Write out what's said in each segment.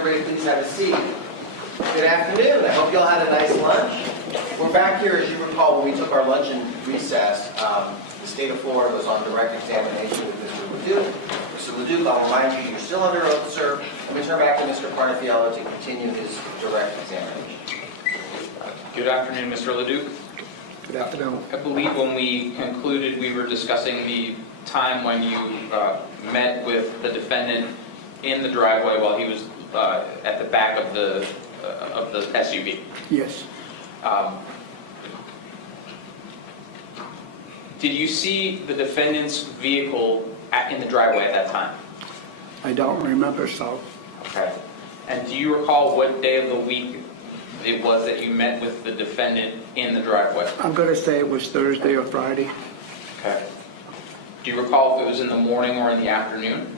everybody please have a seat? Good afternoon. I hope you all had a nice lunch. We're back here, as you recall, when we took our lunch and recess. The state of Florida was on direct examination with Mr. LeDuc. Mr. LeDuc, I'll remind you, you're still under oath, sir. Let me turn back to Mr. Carnafiello to continue his direct examination. Good afternoon, Mr. LeDuc. Good afternoon. I believe when we concluded, we were discussing the time when you met with the defendant in the driveway while he was at the back of the SUV. Yes. Did you see the defendant's vehicle in the driveway at that time? I don't remember, so. Okay. And do you recall what day of the week it was that you met with the defendant in the driveway? I'm going to say it was Thursday or Friday. Okay. Do you recall if it was in the morning or in the afternoon?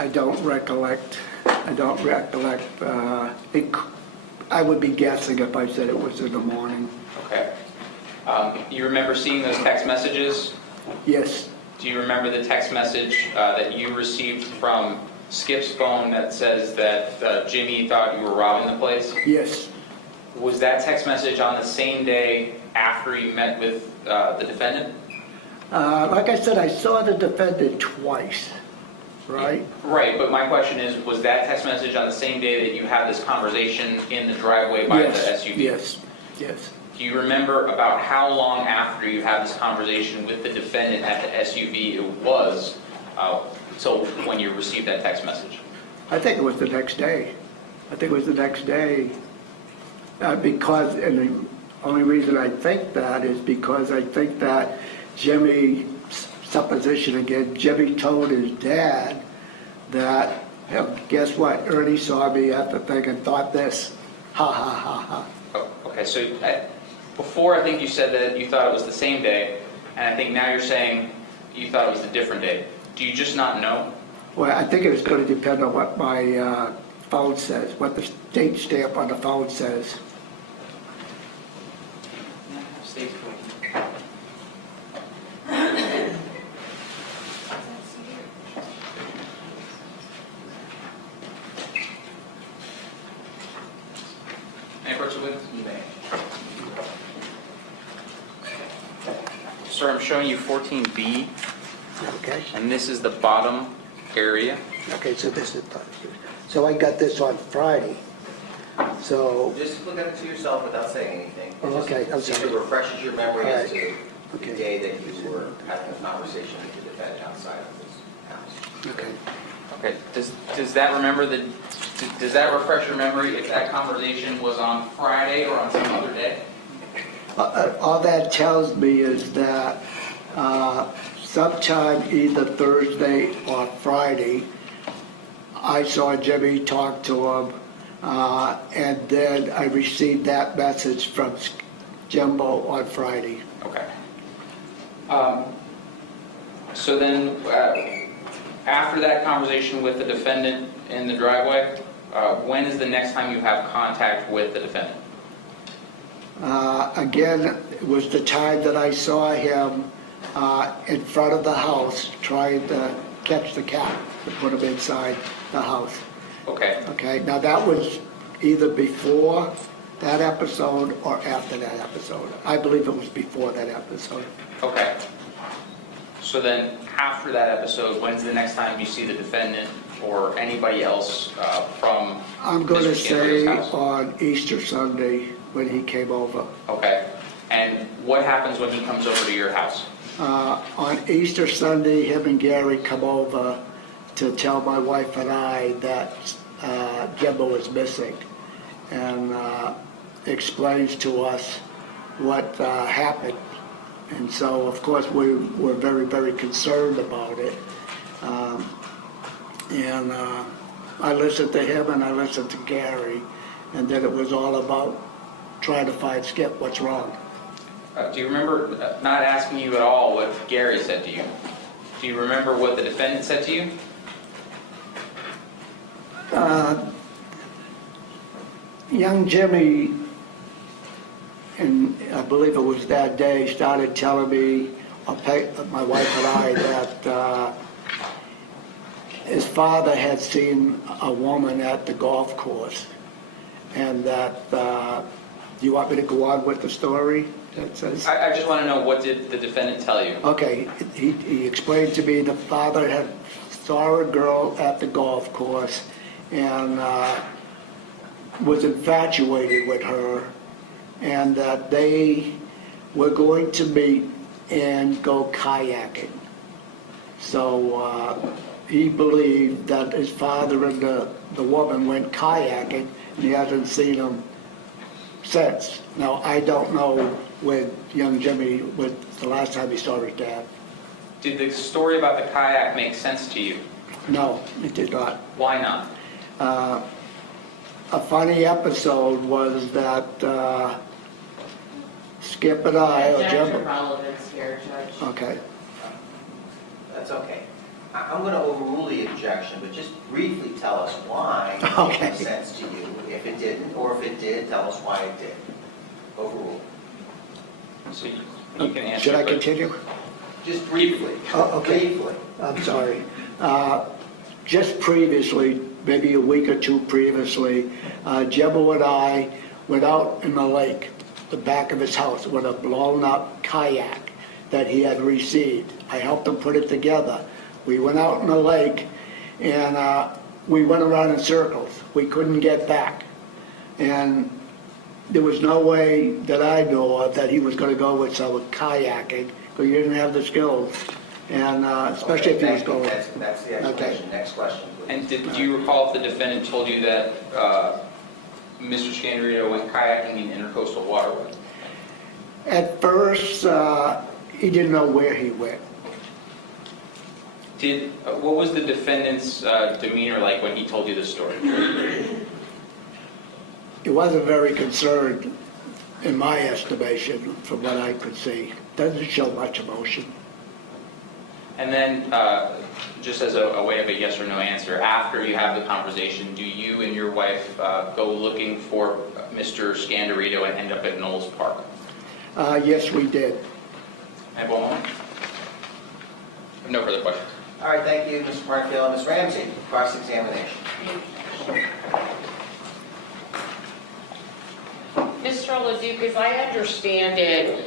I don't recollect. I would be guessing if I said it was in the morning. Okay. You remember seeing those text messages? Yes. Do you remember the text message that you received from Skip's phone that says that Jimmy thought you were robbing the place? Yes. Was that text message on the same day after you met with the defendant? Like I said, I saw the defendant twice, right? Right, but my question is, was that text message on the same day that you had this conversation in the driveway by the SUV? Yes, yes. Do you remember about how long after you had this conversation with the defendant at the SUV it was till when you received that text message? I think it was the next day. Because, and the only reason I think that is because I think that Jimmy, supposition again, Jimmy told his dad that, guess what, Ernie saw me at the thing and thought this, ha ha ha ha. Oh, okay, so before I think you said that you thought it was the same day, and I think now you're saying you thought it was a different day. Do you just not know? Well, I think it's going to depend on what my phone says, what the date stamp on the phone says. Sir, I'm showing you 14B, Okay. and this is the bottom area. Okay, so this is, so I got this on Friday. So, Just look at it to yourself without saying anything. Oh, okay, I'm See if sorry. it refreshes your memory as to Okay. the day that you were having a conversation with the defendant outside of his house. okay. Okay. Does that does that refresh your memory if that conversation was on Friday or on some other day? All that tells me is that sometime either Thursday or Friday, I saw Jimmy talk to him, and then I received that message from Jimbo on Friday. Okay. So then, after that conversation with the defendant in the driveway, when is the next time you have contact with the defendant? Again, it was the time that I saw him in front of the house trying to catch the cat to put him inside the house. Okay. Okay, now that was either before that episode or after that episode. I believe it was before that episode. Okay. So then, after that episode, when's the next time you see the defendant or anybody else from I'm going to Mr. say Scandirito's house? on Easter Sunday when he came over. Okay. And what happens when he comes over to your house? On Easter Sunday, him and Gary come over to tell my wife and I that Jimbo is missing, and explains to us what happened. And so, of course, we were very, very concerned about it. And I listened to him and I listened to Gary, and then it was all about trying to find Skip. What's wrong? Do you remember, not asking you at all what Gary said to you, do you remember what the defendant said to you? Young Jimmy, and I believe it was that day, started telling me, my wife and I, that his father had seen a woman at the golf course, and that, do you want me to go on with the story? That says, I just want to know, what did the defendant tell you? okay, he explained to me the father had saw a girl at the golf course and was infatuated with her, and that they were going to meet and go kayaking. So he believed that his father and the woman went kayaking, and he hasn't seen them since. Now, I don't know when young Jimmy was the last time he saw his dad. Did the story about the kayak make sense to you? No, it did not. Why not? A funny episode was that Skip and I, or Objection Jim, relevance here, Judge. okay. That's okay. I'm going to overrule the objection, but just briefly tell us why it Okay. makes sense to you. If it didn't, or if it did, tell us why it did. Overrule. So you can answer. Should I but- continue? Just briefly. Oh, okay. Briefly. I'm sorry. Just previously, maybe a week or two previously, Jebbo and I went out in the lake, the back of his house, with a blown-up kayak that he had received. I helped him put it together. We went out in the lake, and we went around in circles. We couldn't get back. And there was no way that I knew of that he was going to go with some kayaking, because he didn't have the skills. And especially if he was Thank you. going. That's the explanation. Next question, please. And do you recall if the defendant told you that Mr. Scandirito went kayaking in intercoastal waterways? At first, he didn't know where he went. What was the defendant's demeanor like when he told you this story? He wasn't very concerned, in my estimation, from what I could see. Doesn't show much emotion. And then, just as a way of a yes or no answer, after you have the conversation, do you and your wife go looking for Mr. Scandirito and end up at Knowles Park? Yes, we did. I have one moment. I have no further questions. All right, thank you, Mr. Markfield. Ms. Ramsey, cross-examination. Mr. LeDuc, as I understand it,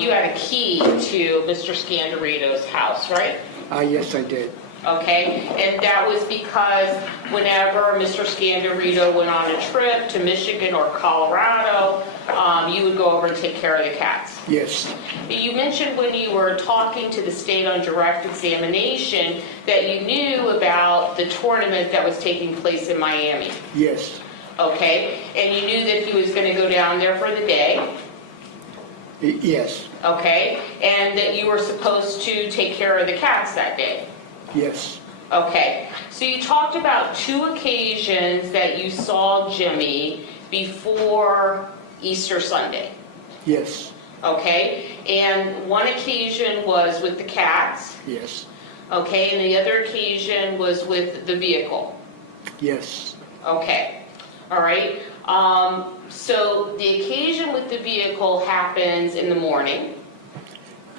you had a key to Mr. Scandirito's house, right? Yes, I did. Okay, and that was because whenever Mr. Scandirito went on a trip to Michigan or Colorado, you would go over and take care of the cats. Yes, You mentioned when you were talking to the state on direct examination that you knew about the tournament that was taking place in Miami. yes, Okay, and you knew that he was going to go down there for the day, yes, okay, and that you were supposed to take care of the cats that day. yes, Okay, so you talked about 2 occasions that you saw Jimmy before Easter Sunday, yes, okay? And one occasion was with the cats, yes, okay, and the other occasion was with the vehicle, yes, okay? All right, so the occasion with the vehicle happens in the morning,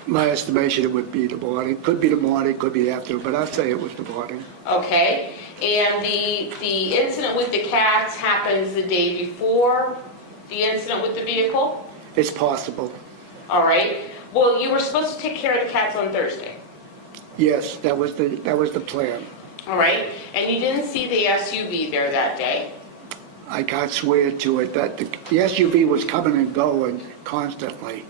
my estimation it would be the morning. Could be the morning, could be the afternoon, but I'd say it was the morning. okay? And the incident with the cats happens the day before the incident with the vehicle? It's possible. All right. Well, you were supposed to take care of the cats on Thursday. Yes, that was the plan. All right. And you didn't see the SUV there that day. I can't swear to it that the SUV was coming and going constantly,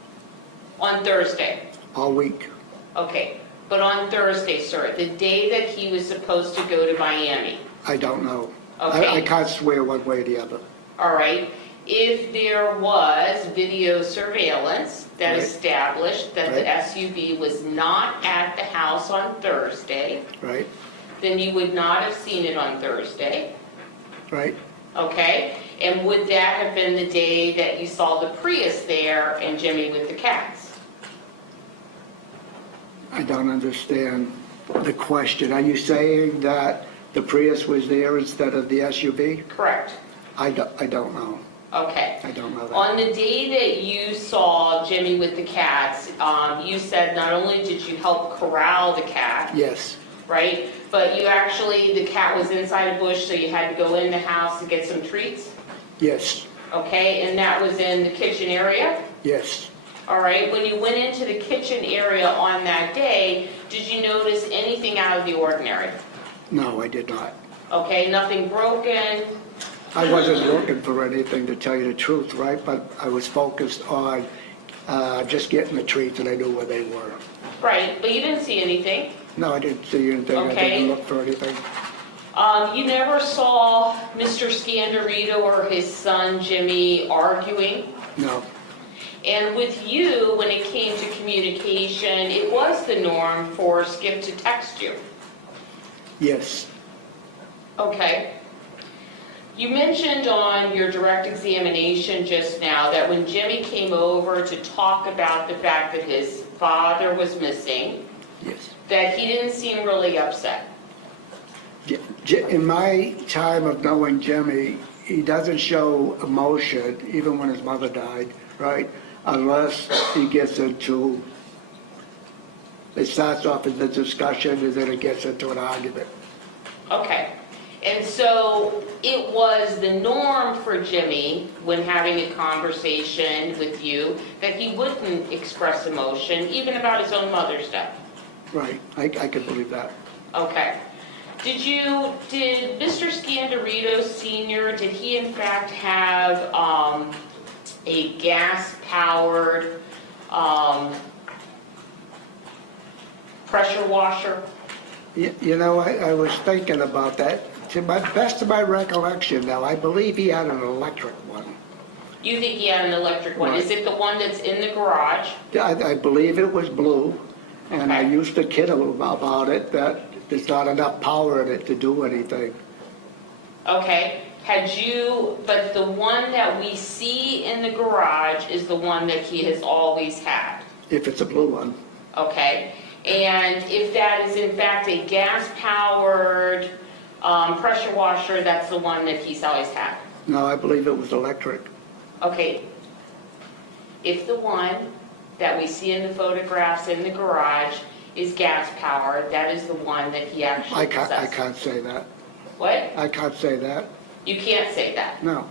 On Thursday. all week. Okay. But on Thursday, sir, the day that he was supposed to go to Miami. I don't know. Okay. I can't swear one way or the other. All right. If there was video surveillance that Right. established that the Right. SUV was not at the house on Thursday, Right, then you would not have seen it on Thursday. right. Okay, and would that have been the day that you saw the Prius there and Jimmy with the cats? I don't understand the question. Are you saying that the Prius was there instead of the SUV? Correct. I don't know. Okay. I don't know that. On the day that you saw Jimmy with the cats, you said not only did you help corral the cat, Yes, right? But you actually, the cat was inside a bush, so you had to go in the house to get some treats, Yes, okay? And that was in the kitchen area? yes. All right, when you went into the kitchen area on that day, did you notice anything out of the ordinary? No, I did not. Okay, nothing broken? I wasn't looking for anything, to tell you the truth, right? But I was focused on just getting the treats, and I knew where they were. Right, but you didn't see anything? No, I didn't see anything. I Okay. didn't look for anything. You never saw Mr. Scandirito or his son Jimmy arguing? No, And with you, when it came to communication, it was the norm for Skip to text you? yes, Okay. You mentioned on your direct examination just now that when Jimmy came over to talk about the fact that his father was missing, yes. that he didn't seem really upset. In my time of knowing Jimmy, he doesn't show emotion, even when his mother died, right? Unless he gets into, it starts off as a discussion and then it gets into an argument. Okay. And so it was the norm for Jimmy, when having a conversation with you, that he wouldn't express emotion, even about his own mother's death. Right, I could believe that. Okay. Did Mr. Scandirito Sr., did he in fact have a gas-powered pressure washer? You know, I was thinking about that. To my best of my recollection now, I believe he had an electric one. You think he had an electric one? Right. Is it the one that's in the garage? I believe it was blue, and I Okay. used to kid him about it, that there's not enough power in it to do anything. Okay. But the one that we see in the garage is the one that he has always had? If it's a blue one. Okay. And if that is in fact a gas-powered pressure washer, that's the one that he's always had? No, I believe it was electric. Okay. If the one that we see in the photographs in the garage is gas-powered, that is the one that he actually I possessed? can't say that. What? I can't say that, You can't say that? no.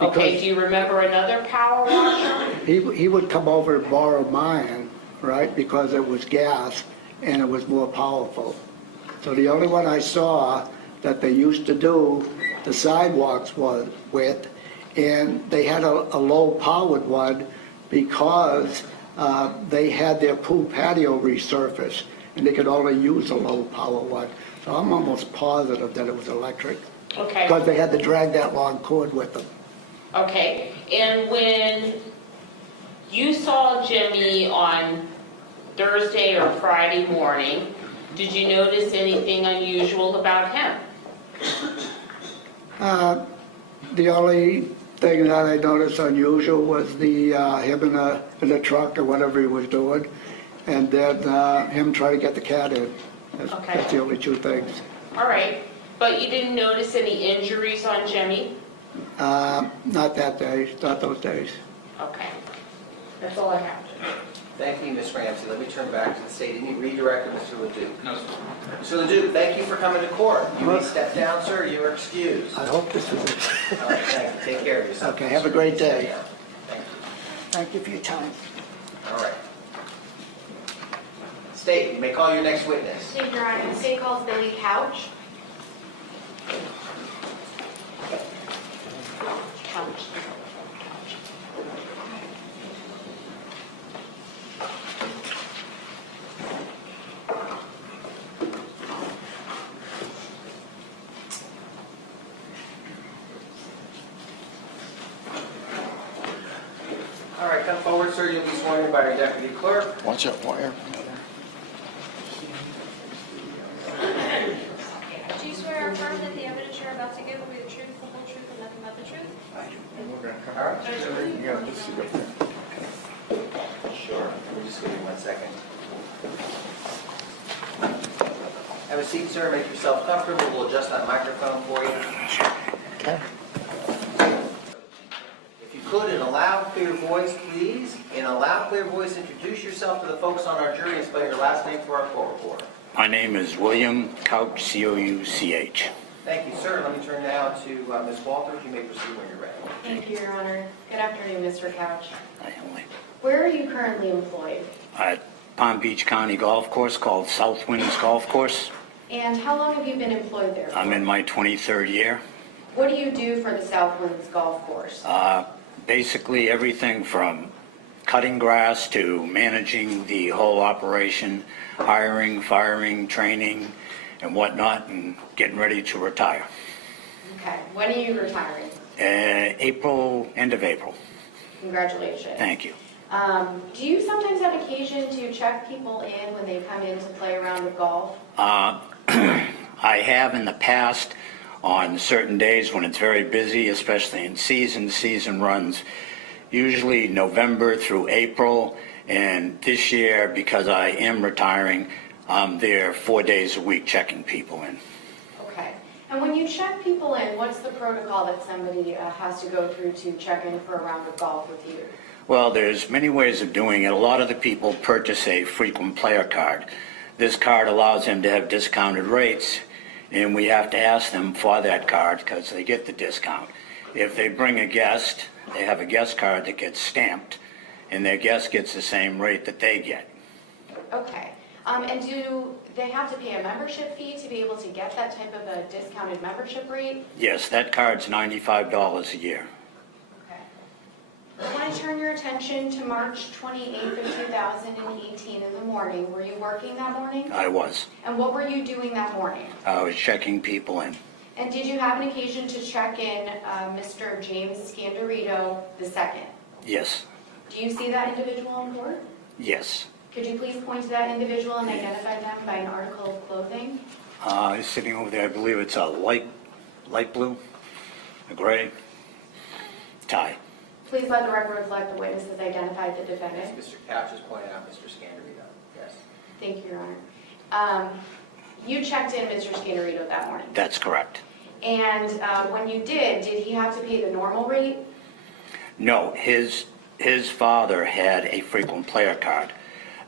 Okay, Because do you remember another power washer? he would come over and borrow mine, right, because it was gas and it was more powerful. So the only one I saw that they used to do the sidewalks with, and they had a low-powered one because they had their pool patio resurfaced, and they could only use a low-power one. So I'm almost positive that it was electric, Okay. because they had to drag that long cord with them. Okay, and when you saw Jimmy on Thursday or Friday morning, did you notice anything unusual about him? The only thing that I noticed unusual was him in the truck or whatever he was doing, and then him trying to get the cat in. Okay. That's the only two things. All right, but you didn't notice any injuries on Jimmy? Not that day, not those days. Okay, that's all I have. Thank you, Ms. Ramsey. Let me turn back to the state. Any redirect to Mr. LeDuc? No, sir. Mr. LeDuc, thank you for coming to court. You may step down, sir. You are excused. I hope this is it. All right, thank you. Take care of yourself. Okay, have a great day. Thank you. Thank you for your time. All right. State, you may call your next witness. State Your Honor, the state calls Billy Couch. Couch. All right, come forward, sir. You'll be sworn in by our deputy clerk. Watch that wire. Do you swear or affirm that the evidence you're about to give will be the truth, the whole truth, and nothing but the truth? All right. Sure. Let me just give you 1 second. Have a seat, sir. Make yourself comfortable. We'll adjust that microphone for you. Okay. If you could, in a loud, clear voice, please, in a loud, clear voice, introduce yourself to the folks on our jury and spell your last name for our court reporter. My name is William Couch, C-O-U-C-H. Thank you, sir. Let me turn now to Ms. Walters. You may proceed when you're ready. Thank you, Your Honor. Good afternoon, Mr. Couch. I only Where are you currently employed? at Palm Beach County Golf Course called South Winds Golf Course. And how long have you been employed there for? I'm in my 23rd year. What do you do for the Southwinds Golf Course? Basically everything from cutting grass to managing the whole operation, hiring, firing, training, and whatnot, and getting ready to retire. Okay. When are you retiring? End of April. Congratulations. Thank you. Do you sometimes have occasion to check people in when they come in to play around with golf? I have in the past on certain days when it's very busy, especially in season. Season runs usually November through April, and this year, because I am retiring, I'm there 4 days a week checking people in. Okay. And when you check people in, what's the protocol that somebody has to go through to check in for a round of golf with you? Well, there's many ways of doing it. A lot of the people purchase a frequent player card. This card allows them to have discounted rates, and we have to ask them for that card because they get the discount. If they bring a guest, they have a guest card that gets stamped, and their guest gets the same rate that they get. Okay. And do they have to pay a membership fee to be able to get that type of a discounted membership rate? Yes, that card's $95 a year. Okay. I want to turn your attention to March 28th of 2018 in the morning. Were you working that morning? I was. And what were you doing that morning? I was checking people in. And did you have an occasion to check in Mr. James Scandirito II? Yes. Do you see that individual in court? Yes. Could you please point to that individual and identify them by an article of clothing? He's sitting over there. I believe it's a light blue, a gray tie. Please let the record reflect the witness has identified the As defendant. Mr. Couch has pointed out, Mr. Scandirito. Yes. Thank you, Your Honor. You checked in Mr. Scandirito that morning. That's correct. And when you did he have to pay the normal rate? No, his father had a frequent player card.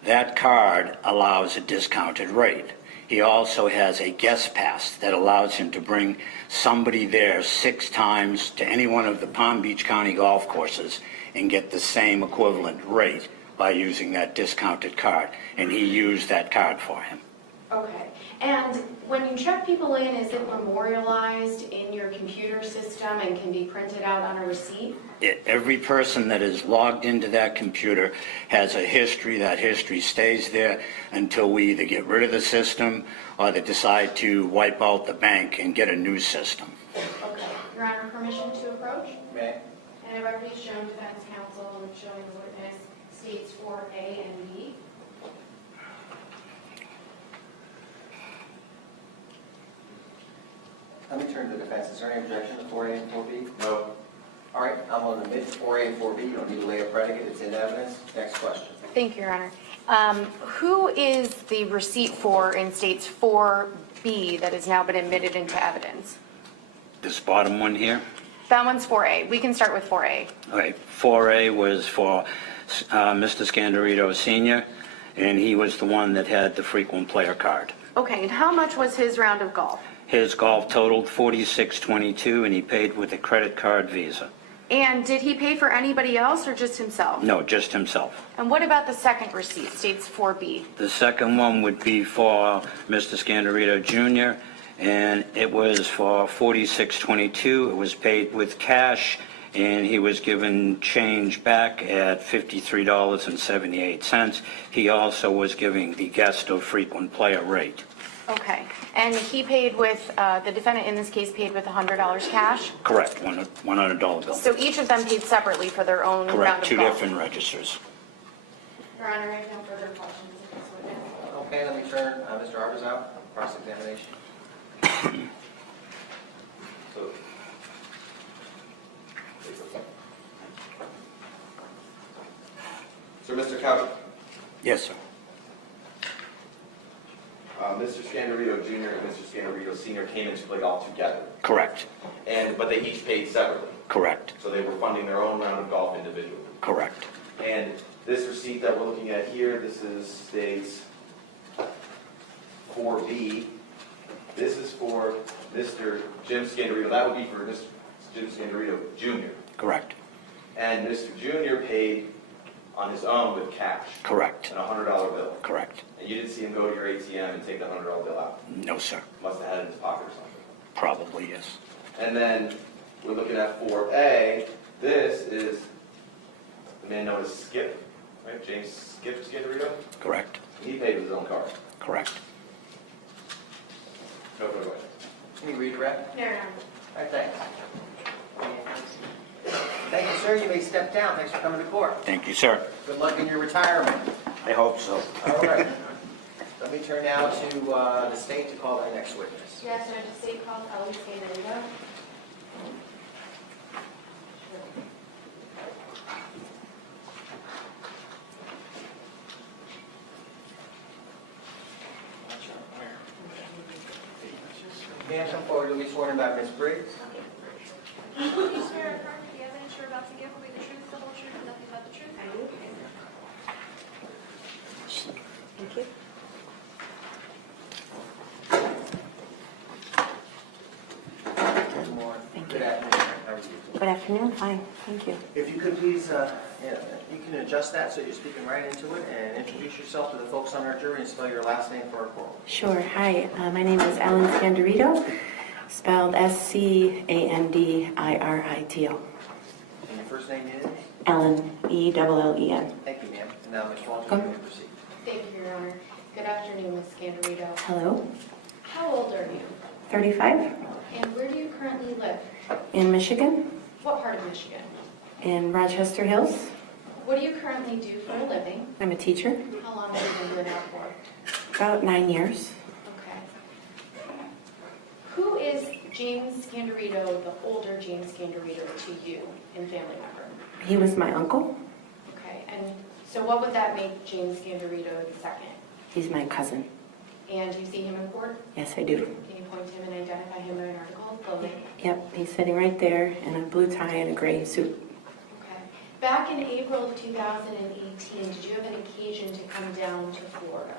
That card allows a discounted rate. He also has a guest pass that allows him to bring somebody there 6 times to any one of the Palm Beach County golf courses and get the same equivalent rate by using that discounted card. And he used that card for him. Okay. And when you check people in, is it memorialized in your computer system and can be printed out on a receipt? Every person that is logged into that computer has a history. That history stays there until we either get rid of the system or they decide to wipe out the bank and get a new system. Okay. Your Honor, permission to approach? May I? And I record shown defense counsel and showing the witness states 4A and B. Let me turn to the defense. Is there any objection to 4A and 4B? No. All right, I'm going to admit 4A and 4B. You don't need to lay a predicate. It's in evidence. Next question. Thank you, Your Honor. Who is the receipt for in states 4B that has now been admitted into evidence? This bottom one here. That one's 4A. We can start with 4A. Okay, 4A was for Mr. Scandirito Sr., and he was the one that had the frequent player card. Okay, and how much was his round of golf? His golf totaled $46.22, and he paid with a credit card Visa. And did he pay for anybody else or just himself? No, just himself. And what about the second receipt, states 4B? The second one would be for Mr. Scandirito Jr., and it was for $46.22. It was paid with cash, and he was given change back at $53.78. He also was giving the guest a frequent player rate. Okay, and he paid with, the defendant in this case paid with $100 cash? Correct, $100 bill. So each of them paid separately for their own round Correct, of 2 golf? different registers. Your Honor, I have no further questions of this witness. Okay, let me turn Mr. Arbors out. Cross-examination. So, Mr. Couch, Yes, sir. Mr. Scandirito Jr. and Mr. Scandirito Sr. came into play all together, Correct. but they each paid separately. Correct. So they were funding their own round of golf individually. Correct. And this receipt that we're looking at here, this is states 4B. This is for Mr. Jim Scandirito. That would be for Mr. Jim Scandirito Jr. Correct. And Mr. Jr. paid on his own with cash. Correct. And a $100 bill. Correct. And you didn't see him go to your ATM and take the $100 bill out. No, sir. Must have had it in his pocket or something. Probably yes. And then we're looking at 4A. This is the man known as Skip, right? James Skip Scandirito. Correct. He paid with his own card. Correct. No further questions. Can you redirect? No, no. All right, thanks. Thank you, sir. You may step down. Thanks for coming to court. Thank you, sir. Good luck in your retirement. I hope so. All right. Let me turn now to the state to call our next witness. Yes, and the state called Ellen Scandirito. Ma'am, come forward. You'll be sworn in by Ms. Briggs. Do you swear or affirm that the evidence you're about to give will be the truth, the whole truth, and nothing but the truth? I do. Thank you. Good morning. Good afternoon. How are you? Good afternoon, fine, thank you. If you could please, you can adjust that so you're speaking right into it, and introduce yourself to the folks on our jury and spell your last name for our court. Sure, hi, my name is Ellen Scandirito, spelled Scandirito. And your first name is? Ellen, Ellen. Thank you, ma'am. And now, Ms. Walter, you may proceed. Thank you, Your Honor. Good afternoon, Ms. Scandirito. Hello, How old are you? 35, And where do you currently live? in Michigan, What part of Michigan? in Rochester Hills. What do you currently do for a living? I'm a teacher, How long have you been doing that for? about 9 years. Okay. Who is James Scandirito, the older James Scandirito to you and family member? He was my uncle, Okay, and so what would that make James Scandirito the second? he's my cousin. And you see him in court? Yes, I do. Can you point to him and identify him in an article of clothing? Yep, he's sitting right there in a blue tie and a gray suit. Okay. Back in April of 2018, did you have an occasion to come down to Florida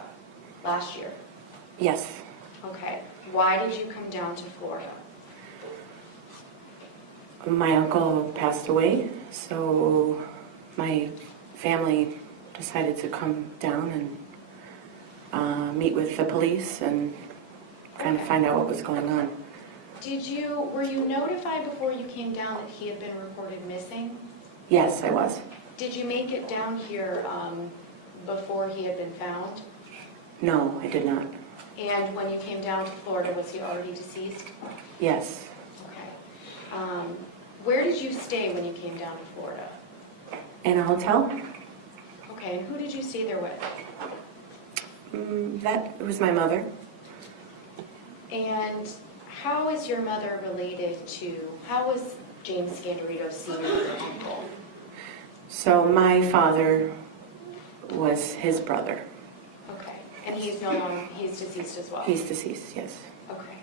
last year? Yes, Okay. Why did you come down to Florida? my uncle passed away, so my family decided to come down and meet with the police and kind of find out what was going on. Were you notified before you came down that he had been reported missing? Yes, I was. Did you make it down here before he had been found? No, I did not. And when you came down to Florida, was he already deceased? Yes, Okay. Where did you stay when you came down to Florida? in a hotel. Okay, and who did you stay there with? That was my mother. And how is your mother related to, how was James Scandirito Sr. your uncle? So my father was his brother. Okay, and he's no longer, he's deceased as well? He's deceased, yes. Okay.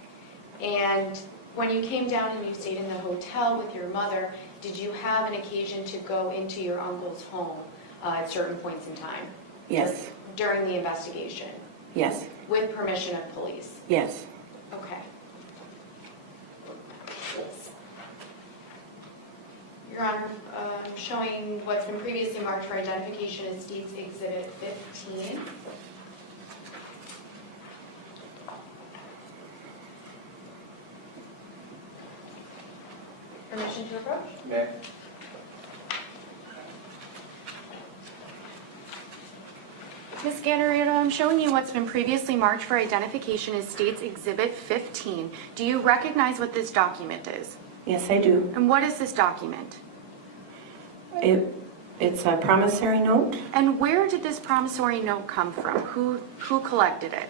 And when you came down and you stayed in the hotel with your mother, did you have an occasion to go into your uncle's home at certain points in time? Yes, During the investigation, yes, with permission of police? yes. Okay. Your Honor, I'm showing what's been previously marked for identification as State's Exhibit 15. Permission to approach? Mayor? Ms. Scandirito, I'm showing you what's been previously marked for identification as State's Exhibit 15. Do you recognize what this document is? Yes, I do. And what is this document? It's a promissory note. And where did this promissory note come from? Who collected it?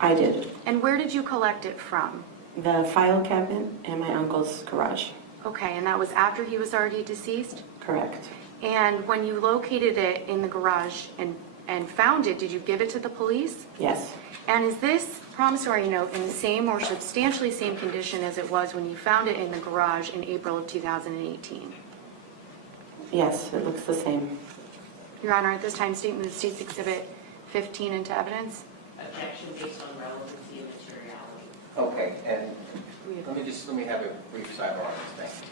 I did. And where did you collect it from? The file cabinet in my uncle's garage. Okay, and that was after he was already deceased? Correct. And when you located it in the garage and and found it, did you give it to the police? Yes, And is this promissory note in the same or substantially same condition as it was when you found it in the garage in April of 2018? yes, it looks the same. Your Honor, at this time, statement of State's Exhibit 15 into evidence. Objection based on relevancy and materiality. Okay, and let me have a brief sidebar on this thing.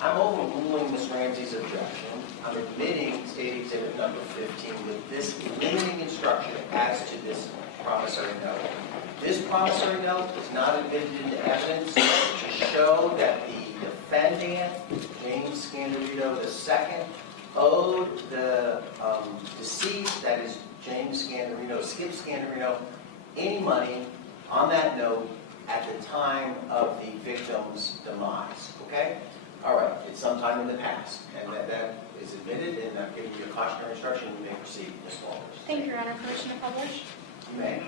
I'm overruling Ms. Ramsey's objection. I'm admitting State Exhibit number 15 with this limiting instruction as to this promissory note. This promissory note is not admitted into evidence to show that the defendant, James Scandirito II, owed the deceased, that is James Scandirito, Skip Scandirito, any money on that note at the time of the victim's demise, okay? All right, it's sometime in the past, and that is admitted, and I'm giving you a cautionary instruction. You may proceed, Ms. Walters. Thank you, Your Honor. Permission to publish? You may.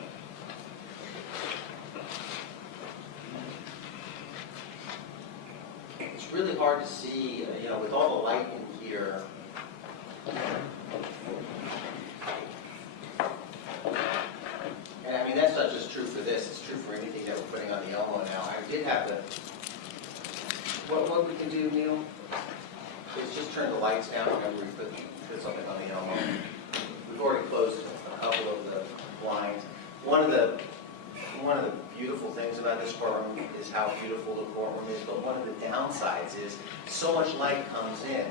It's really hard to see, with all the light in here. And I mean, that's not just true for this, it's true for anything that we're putting on the Elmo now. I did have the, what we can do, Neil, is just turn the lights down whenever we put something on the Elmo. We've already closed a couple of the blinds. One of the beautiful things about this courtroom is how beautiful the courtroom is, but one of the downsides is so much light comes in,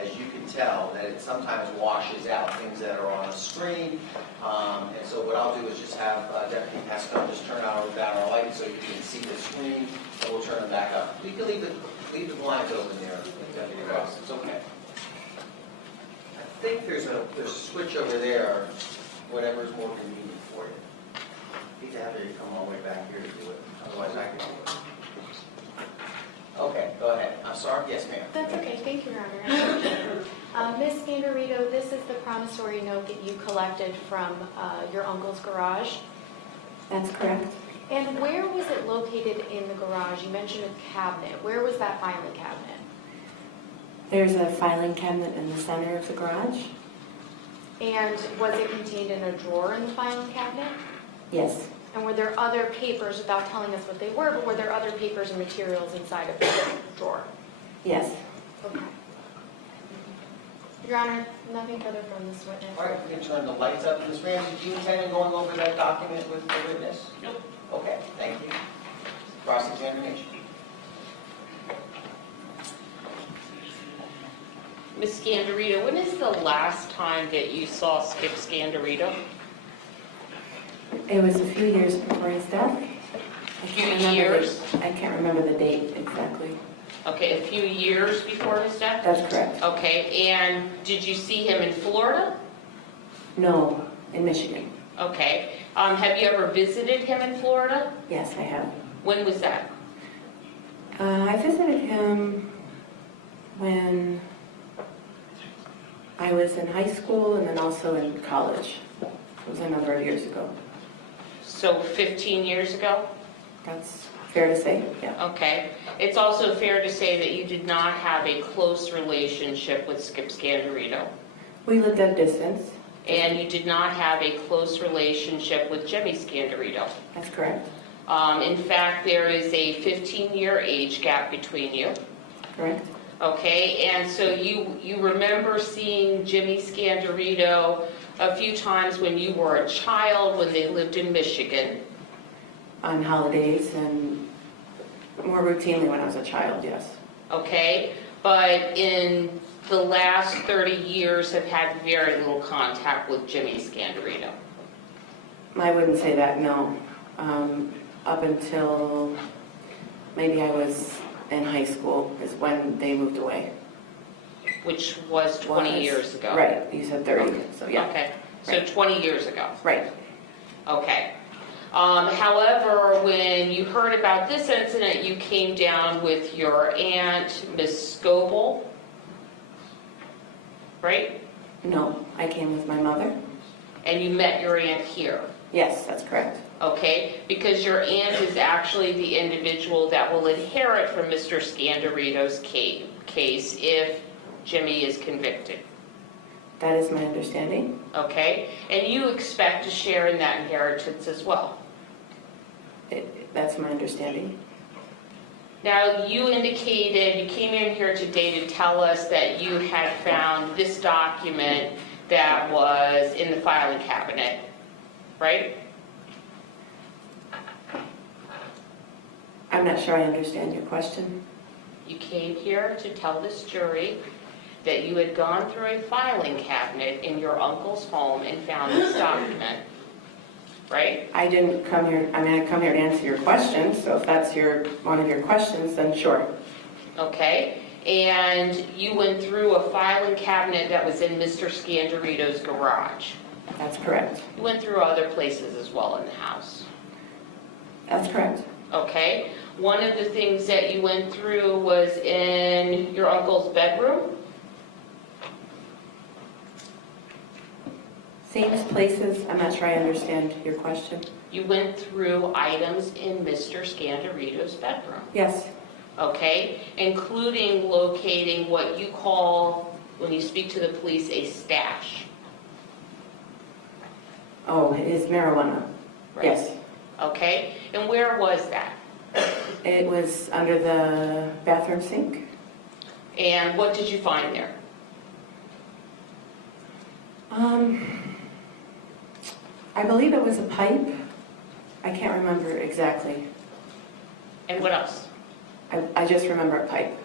as you can tell, that it sometimes washes out things that are on a screen. And so what I'll do is just have Deputy Pascal just turn down our lights so you can see the screen, and we'll turn them back up. You can leave the blinds open there, Deputy Ross. It's okay. I think there's a switch over there, whatever is more convenient for you. You need to have you come all the way back here to do it, otherwise I can do it. Okay, go ahead. I'm sorry. Yes, ma'am. That's okay, thank you, Your Honor. Ms. Scandirito, this is the promissory note that you collected from your uncle's garage. That's correct. And where was it located in the garage? You mentioned a cabinet. Where was that filing cabinet? There's a filing cabinet in the center of the garage. And was it contained in a drawer in the filing cabinet? Yes, And were there other papers, without telling us what they were, but were there other papers and materials inside of the drawer? yes. Okay. Your Honor, nothing further from this witness. All right, we can turn the lights up. Ms. Ramsey, do you intend on going over that document with the witness? Nope. Okay, thank you. Cross-examination. Ms. Scandirito, when is the last time that you saw Skip Scandirito? It was a few years before his death. I can't remember the date exactly. Okay, a few years before his death? That's correct. Okay, and did you see him in Florida? No, in Michigan. Okay. Have you ever visited him in Florida? Yes, I have. When was that? I visited him when I was in high school and then also in college. It was a number of years ago. So 15 years ago? That's fair to say, yeah. Okay. It's also fair to say that you did not have a close relationship with Skip Scandirito. We lived at a distance. And you did not have a close relationship with Jimmy Scandirito. That's correct. In fact, there is a 15-year age gap between you. Correct. Okay, and so you remember seeing Jimmy Scandirito a few times when you were a child, when they lived in Michigan. On holidays and more routinely when I was a child, yes. Okay, but in the last 30 years have had very little contact with Jimmy Scandirito. I wouldn't say that, no. Up until maybe I was in high school is when they moved away. Which was 20 years ago. Right, you said 30, so yeah. Okay, so Right. 20 years ago. Right. Okay. However, when you heard about this incident, you came down with your aunt, Miss Scoble, right? No, I came with my mother. And you met your aunt here, Yes, that's correct. okay? Because your aunt is actually the individual that will inherit from Mr. Scandirito's case if Jimmy is convicted. That is my understanding. Okay? And you expect to share in that inheritance as well. That's my understanding. Now, you indicated, you came in here today to tell us that you had found this document that was in the filing cabinet, right? I'm not sure I understand your question. You came here to tell this jury that you had gone through a filing cabinet in your uncle's home and found this document, right? I didn't come here, I come here to answer your question, so if that's one of your questions, then sure. Okay? And you went through a filing cabinet that was in Mr. Scandirito's garage. That's correct. You went through other places as well in the house. That's correct. Okay? One of the things that you went through was in your uncle's bedroom. Same places, I'm not sure I understand your question. You went through items in Mr. Scandirito's bedroom. Yes, Okay? Including locating what you call, when you speak to the police, a stash. oh, it is marijuana. Right? Yes. Okay? And where was that? It was under the bathroom sink. And what did you find there? I believe it was a pipe. I can't remember exactly. And what else? I just remember a pipe.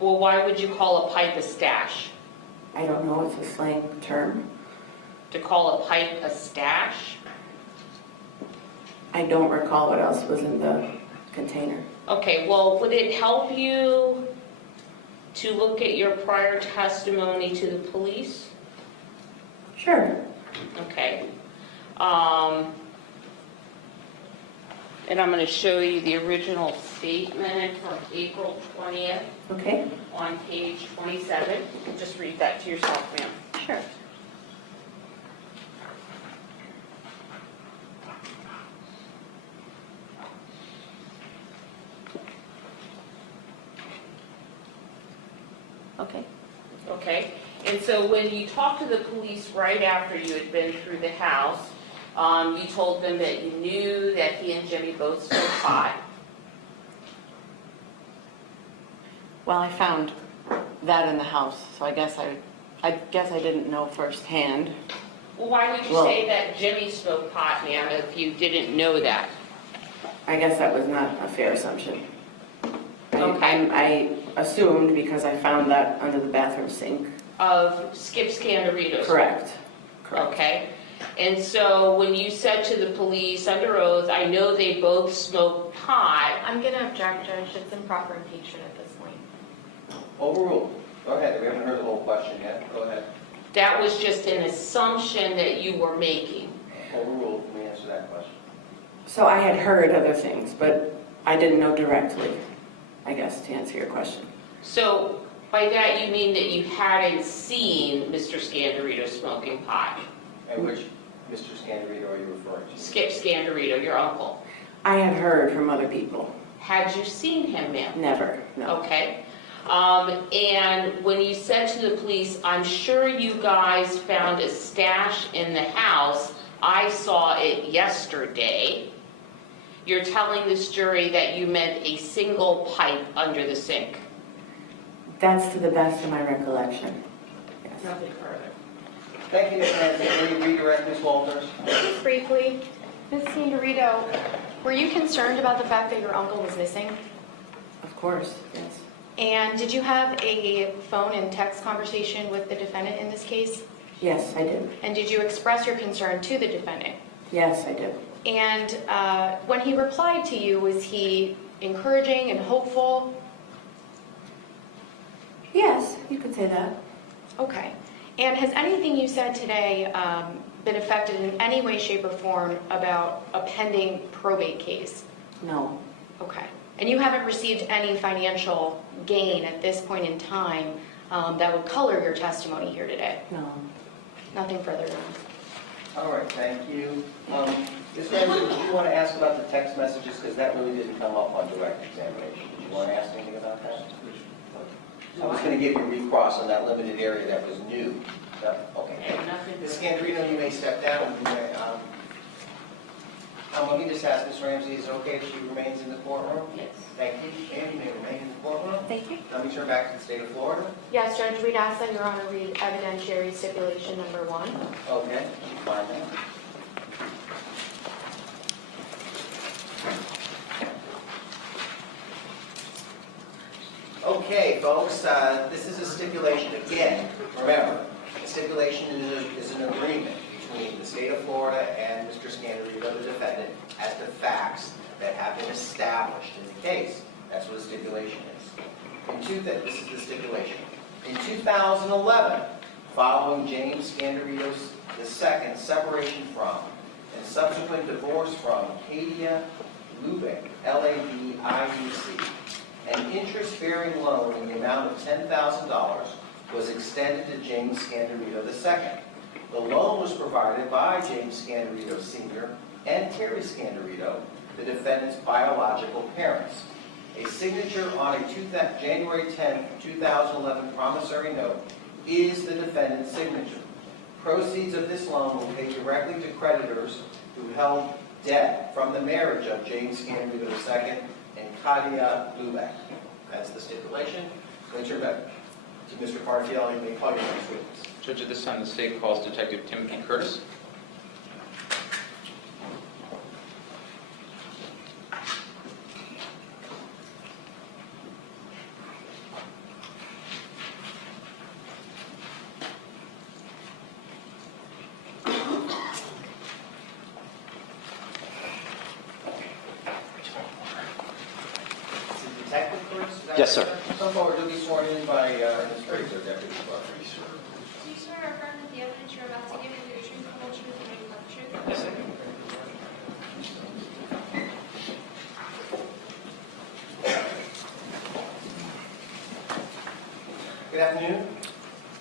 Well, why would you call a pipe a stash? I don't know, it's a slang term. To call a pipe a stash? I don't recall what else was in the container. Okay, well, would it help you to look at your prior testimony to the police? Sure. Okay. And I'm going to show you the original statement from April 20th Okay. on page 27. Just read that to yourself, ma'am. Sure. Okay. Okay, and so when you talked to the police right after you had been through the house, you told them that you knew that he and Jimmy both smoked pot. Well, I found that in the house, so I guess I didn't know firsthand. Well, why would you Well- say that Jimmy smoked pot, ma'am, if you didn't know that? I guess that was not a fair assumption. Okay. I assumed because I found that under the bathroom sink. Of Skip Scandirito's? Correct. Correct. Okay, and so when you said to the police under oath, I know they both smoked pot, I'm going to object, Judge. It's improper impeachment at this point. Overruled. Go ahead, we haven't heard the whole question yet. Go ahead. that was just an assumption that you were making. Overruled, let me answer that question. So I had heard other things, but I didn't know directly, I guess, to answer your question. So by that you mean that you hadn't seen Mr. Scandirito smoking pot? And which Mr. Scandirito are you referring to? Skip Scandirito, your uncle. I had heard from other people. Had you seen him, ma'am? Never, no. Okay. And when you said to the police, I'm sure you guys found a stash in the house, I saw it yesterday, you're telling this jury that you meant a single pipe under the sink? That's to the best of my recollection. Yes. Nothing further. Thank you, Ms. Nancy. Can you redirect Ms. Walters? Just briefly, Ms. Scandirito, were you concerned about the fact that your uncle was missing? Of course, yes. And did you have a phone and text conversation with the defendant in this case? Yes, I did. And did you express your concern to the defendant? Yes, I did. And when he replied to you, was he encouraging and hopeful? Yes, you could say that. Okay. And has anything you said today been affected in any way, shape, or form about a pending probate case? No. Okay. And you haven't received any financial gain at this point in time that would color your testimony here today? No. Nothing further than All right, thank you. Ms. Nancy, did you want to ask about the text messages? Because that really didn't come up on direct examination. Did you want to ask anything about that? I was going to give you a recross on that limited area that was new. No? Okay. And nothing. Ms. Scandirito, you may step down. You may, let me just ask Ms. Ramsey, is it okay if she remains in the courtroom? Yes. Thank you. Ma'am, you may remain in the courtroom. Thank you. Let me turn back to the state of Florida. Yes, Judge, we'd ask that Your Honor read evidentiary stipulation number 1. Okay, fine then. Okay, folks, this is a stipulation again. Remember, a stipulation is an agreement between the state of Florida and Mr. Scandirito, the defendant, as to facts that have been established in the case. That's what a stipulation is. This is the stipulation. In 2011, following James Scandirito's II separation from and subsequent divorce from Kadia Lubick, LABIUC, an interest-bearing loan in the amount of $10,000 was extended to James Scandirito II. The loan was provided by James Scandirito Sr. and Terry Scandirito, the defendant's biological parents. A signature on a January 10, 2011 promissory note is the defendant's signature. Proceeds of this loan will pay directly to creditors who held debt from the marriage of James Scandirito II and Kadia Lubick. That's the stipulation. Let's turn back to Mr. Parfiel. You may call your next witness. Judge, at this time, the state calls Detective Timothy Curtis. Detective first? Is that Yes, right, sir. Some forward will be sworn in by Ms. Fraser, Deputy Clerk. Do you swear or affirm that the evidence you're about to give will be the truth, the whole truth, and nothing but the truth? Yes, sir. Good afternoon.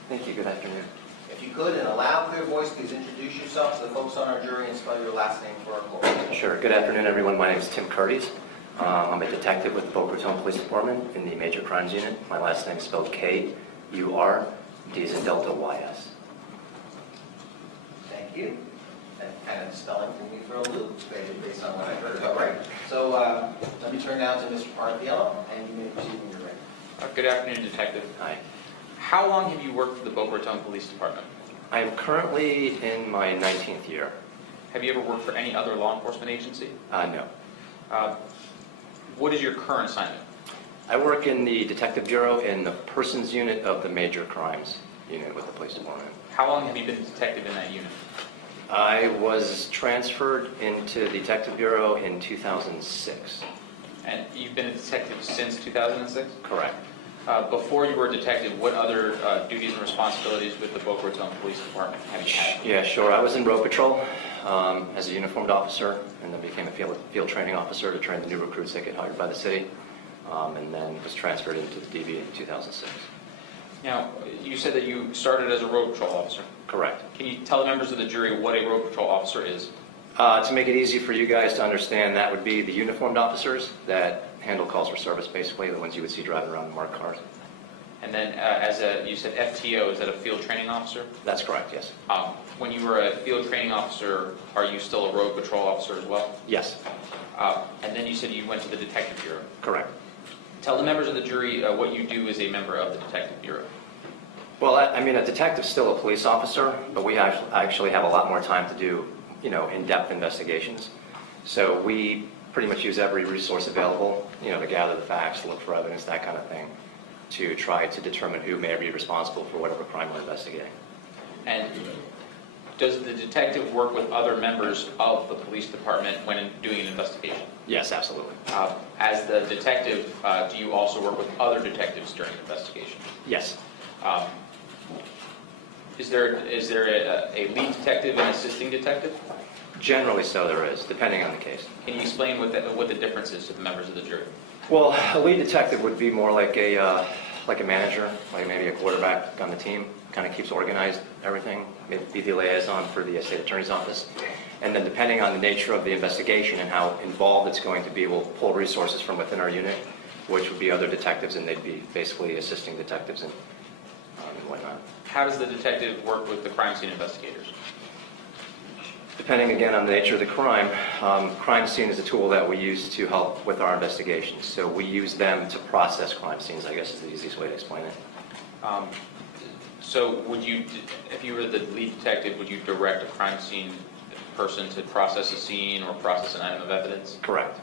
Thank you. Good afternoon. If you could, in a loud, clear voice, please introduce yourself to the folks on our jury and spell your last name for our court. Sure. Good afternoon, everyone. My name is Tim Kurdys. I'm a detective with the Boca Raton Police Department in the Major Crimes Unit. My last name is spelled K-U-R, D as in Delta, Y-S. Thank you. That kind of spelling threw me for a loop, based on what I heard. All right. So let me turn now to Mr. Parfiello, and you may proceed when you're ready. Good afternoon, Detective. Hi. How long have you worked for the Boca Raton Police Department? I am currently in my 19th year. Have you ever worked for any other law enforcement agency? No. What is your current assignment? I work in the Detective Bureau in the Persons Unit of the Major Crimes Unit with the Police Department. How long have you been a detective in that unit? I was transferred into the Detective Bureau in 2006. And you've been a detective since 2006? Correct. Before you were a detective, what other duties and responsibilities with the Boca Raton Police Department have you had? Yeah, sure. I was in road patrol as a uniformed officer, and then became a field training officer to train the new recruits that get hired by the city, and then was transferred into the DB in 2006. Now, you said that you started as a road patrol officer. Correct. Can you tell the members of the jury what a road patrol officer is? To make it easy for you guys to understand, that would be the uniformed officers that handle calls for service, basically, the ones you would see driving around in marked cars. And then, you said FTO, is that a field training officer? That's correct, yes. When you were a field training officer, are you still a road patrol officer as well? Yes. And then you said you went to the Detective Bureau. Correct. Tell the members of the jury what you do as a member of the Detective Bureau. Well, I mean, a detective's still a police officer, but we actually have a lot more time to do, in-depth investigations. So we pretty much use every resource available, to gather the facts, look for evidence, that kind of thing, to try to determine who may be responsible for whatever crime we're investigating. And does the detective work with other members of the police department when doing an investigation? Yes, absolutely. As the detective, do you also work with other detectives during an investigation? Yes. Is there a lead detective and assisting detective? Generally so there is, depending on the case. Can you explain what the difference is to the members of the jury? Well, a lead detective would be more like a manager, like maybe a quarterback on the team, kind of keeps organized everything, maybe be the liaison for the state attorney's office. And then depending on the nature of the investigation and how involved it's going to be, we'll pull resources from within our unit, which would be other detectives, and they'd be basically assisting detectives and whatnot. How does the detective work with the crime scene investigators? Depending again on the nature of the crime, crime scene is a tool that we use to help with our investigations. So we use them to process crime scenes, I guess is the easiest way to explain it. So would you, if you were the lead detective, would you direct a crime scene person to process a scene or process an item of evidence? Correct.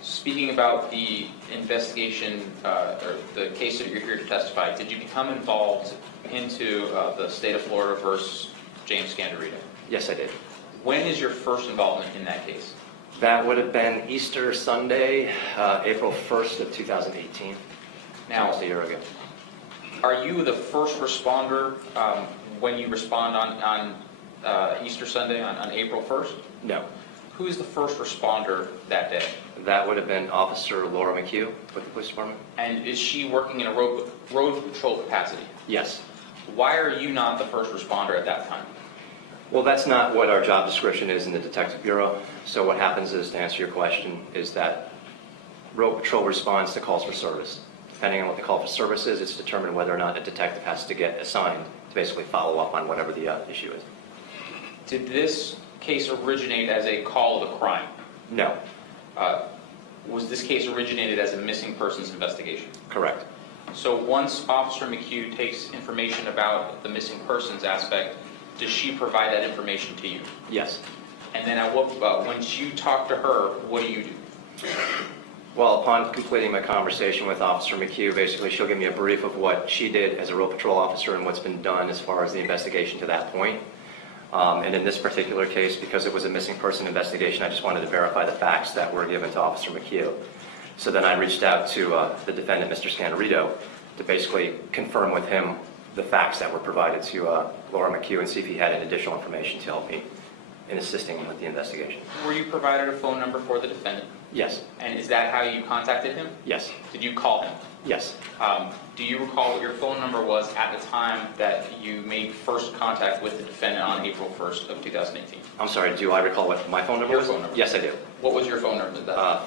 Speaking about the investigation, or the case that you're here to testify, did you become involved into the state of Florida versus James Scandirito? Yes, I did. When is your first involvement in that case? That would have been Easter Sunday, April 1st of 2018. Now, almost a year ago. are you the first responder when you respond on Easter Sunday, on April 1st? No. Who is the first responder that day? That would have been Officer Laura McHugh with the police department. And is she working in a road patrol capacity? Yes. Why are you not the first responder at that time? Well, that's not what our job description is in the Detective Bureau. So what happens is, to answer your question, is that road patrol responds to calls for service. Depending on what the call for service is, it's determined whether or not a detective has to get assigned to basically follow up on whatever the issue is. Did this case originate as a call of a crime? No. Was this case originated as a missing persons investigation? Correct. So once Officer McHugh takes information about the missing persons aspect, does she provide that information to you? Yes. And then when you talk to her, what do you do? Well, upon completing my conversation with Officer McHugh, basically she'll give me a brief of what she did as a road patrol officer and what's been done as far as the investigation to that point. And in this particular case, because it was a missing person investigation, I just wanted to verify the facts that were given to Officer McHugh. So then I reached out to the defendant, Mr. Scandirito, to basically confirm with him the facts that were provided to Laura McHugh and see if he had any additional information to help me in assisting with the investigation. Were you provided a phone number for the defendant? Yes. And is that how you contacted him? Yes. Did you call him? Yes. Do you recall what your phone number was at the time that you made first contact with the defendant on April 1st of 2018? I'm sorry, do I recall what my phone number Your was? phone number. Yes, I do. What was your phone number at that time?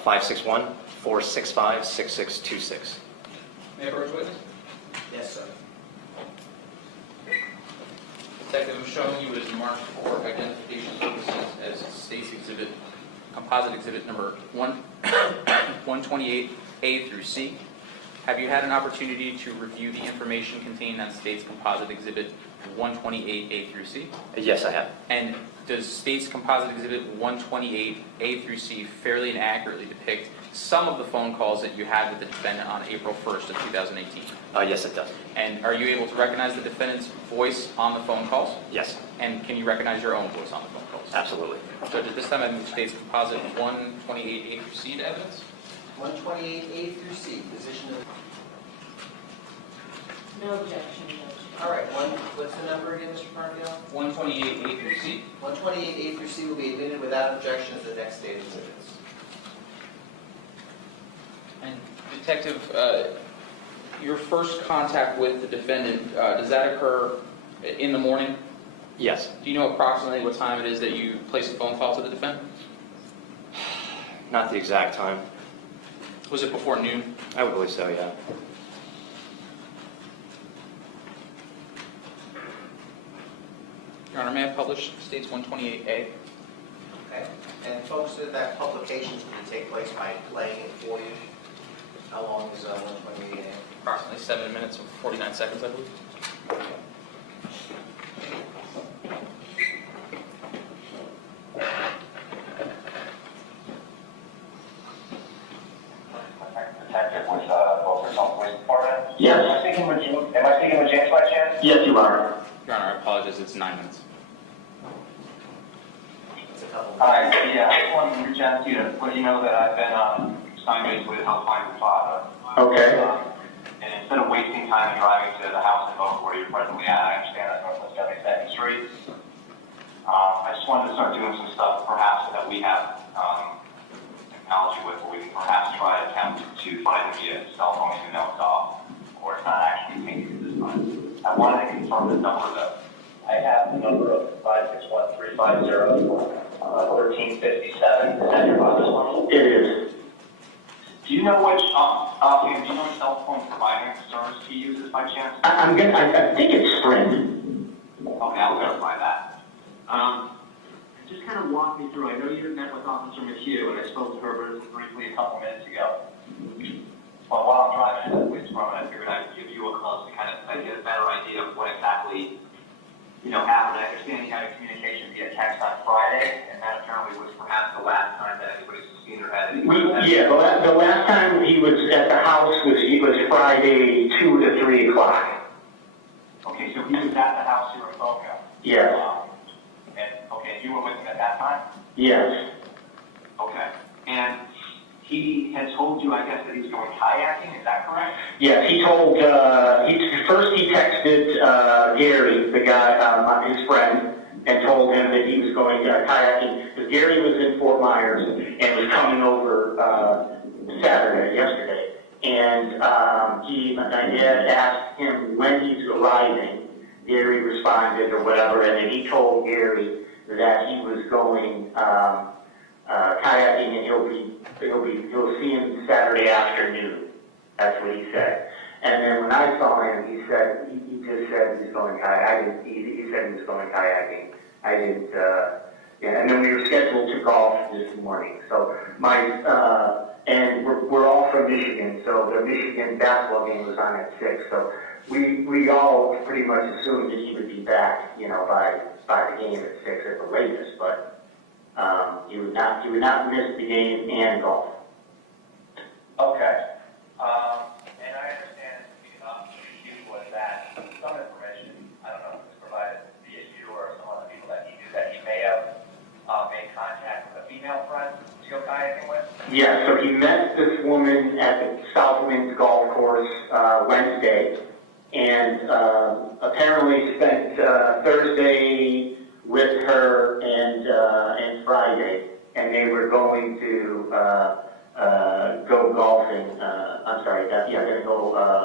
561-465-6626. May I approach witness? Yes, sir. Detective, I'm showing you as marked for identification purposes as State's Exhibit, Composite Exhibit number 128A through C. Have you had an opportunity to review the information contained on State's Composite Exhibit 128A through C? Yes, I have. And does State's Composite Exhibit 128A through C fairly and accurately depict some of the phone calls that you had with the defendant on April 1st of 2018? Yes, it does. And are you able to recognize the defendant's voice on the phone calls? Yes. And can you recognize your own voice on the phone calls? Absolutely. Judge, at this time, I move State's Composite 128A through C to evidence. 128A through C, position of... No objection, Judge. All right, what's the number again, Mr. Parkdale? 128A through C. 128A through C will be admitted without objection to the next state exhibits. And Detective, your first contact with the defendant, does that occur in the morning? Yes. Do you know approximately what time it is that you placed the phone call to the defendant? Not the exact time. Was it before noon? I would believe so, yeah. Your Honor, may I publish State's 128A? Okay? And folks, that publication is going to take place by playing it for you. How long is 128A? Approximately 7 minutes and 49 seconds, I believe. Detective with Wilkerson Police Department. Yes. Am I speaking with James by chance? Yes, you are. Your Honor, I apologize, it's 9 minutes. It's a couple. Hi, yeah, I just wanted to reach out to you to let you know that I've been assigned with Helpline your father. Okay. And instead of wasting time driving to the house in Boca where you're presently at, I understand that's Northwest 72nd Street. I just wanted to start doing some stuff perhaps that we have technology with, where we can perhaps try to attempt to find via cell phone even though it's off, or it's not actually taken at this time. I wanted to confirm the number though. I have the number of 561-350-1357. Is that your father's phone? It is. Do you know which, offhand, do you know which cell phone provider service he uses by chance? I think it's Sprint. Okay, I'll verify that. Just kind of walk me through, I know you met with Officer McHugh, and I spoke to her briefly a couple minutes ago. But while I'm driving to the police department, I figured I'd give you a call to kind of get a better idea of what exactly, happened. I understand you had a communication via text on Friday, and that apparently was perhaps the last time that anybody's seen or had any contact. Yeah, the last time he was at the house was Friday 2 to 3 o'clock. Okay, so he was at the house here in Boca? Yes. And you were with him at that time? Yes. Okay. And he had told you, I guess, that he was going kayaking, is that correct? Yes, he told, first he texted Gary, the guy, his friend, and told him that he was going kayaking, because Gary was in Fort Myers and was coming over yesterday. And my dad asked him when he's arriving. Gary responded or whatever, and then he told Gary that he was going kayaking, and he'll see him Saturday afternoon. That's what he said. And then when I saw him, he just said he was going kayaking. He said he was going kayaking. I didn't. And then we were scheduled to golf this morning. So and we're all from Michigan, so the Michigan basketball game was on at 6. So we all pretty much assumed that he would be back, by the game at 6 at the latest. But he would not miss the game and golf. Okay. And I understand the issue was that some information, I don't know if it was provided via you or some other people that he knew, that he may have made contact with a female friend to go kayaking with? Yeah, so he met this woman at the Southwinds Golf Course Wednesday, and apparently spent Thursday with her and Friday, and they were going to go golfing. Going to go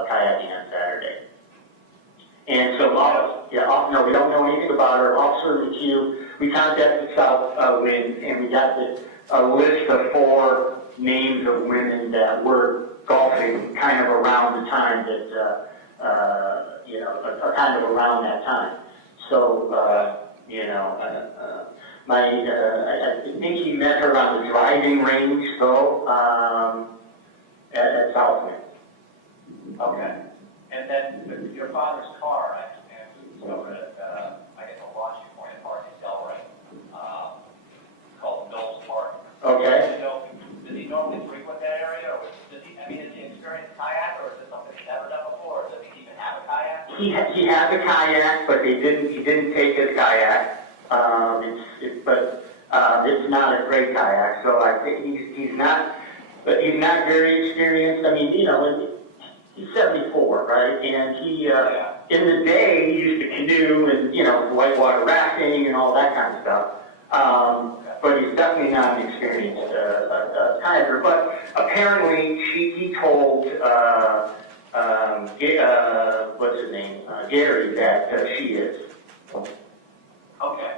kayaking on Saturday. And so, no, we don't know anything about her. Officer McHugh, we contacted Southwinds, and we got a list of 4 names of women that were golfing kind of around the time that, kind of around that time. So, I think he met her on the driving range, though, at Southwind. Okay. And then your father's car, I understand, was discovered at, a launching point at Park in Delray, called Knowles Park. Okay. Does he normally frequent that area, or is he an experienced kayaker, or is this something he's never done before, or does he even have a kayak? He has a kayak, but he didn't take his kayak. It's not a great kayak, so I think he's not very experienced. I mean, he's 74, right? And he, in the day, he used to canoe and, whitewater rafting and all that kind of stuff. But he's definitely not an experienced kayaker. But apparently, he told, what's his name? Gary, that she is. Okay.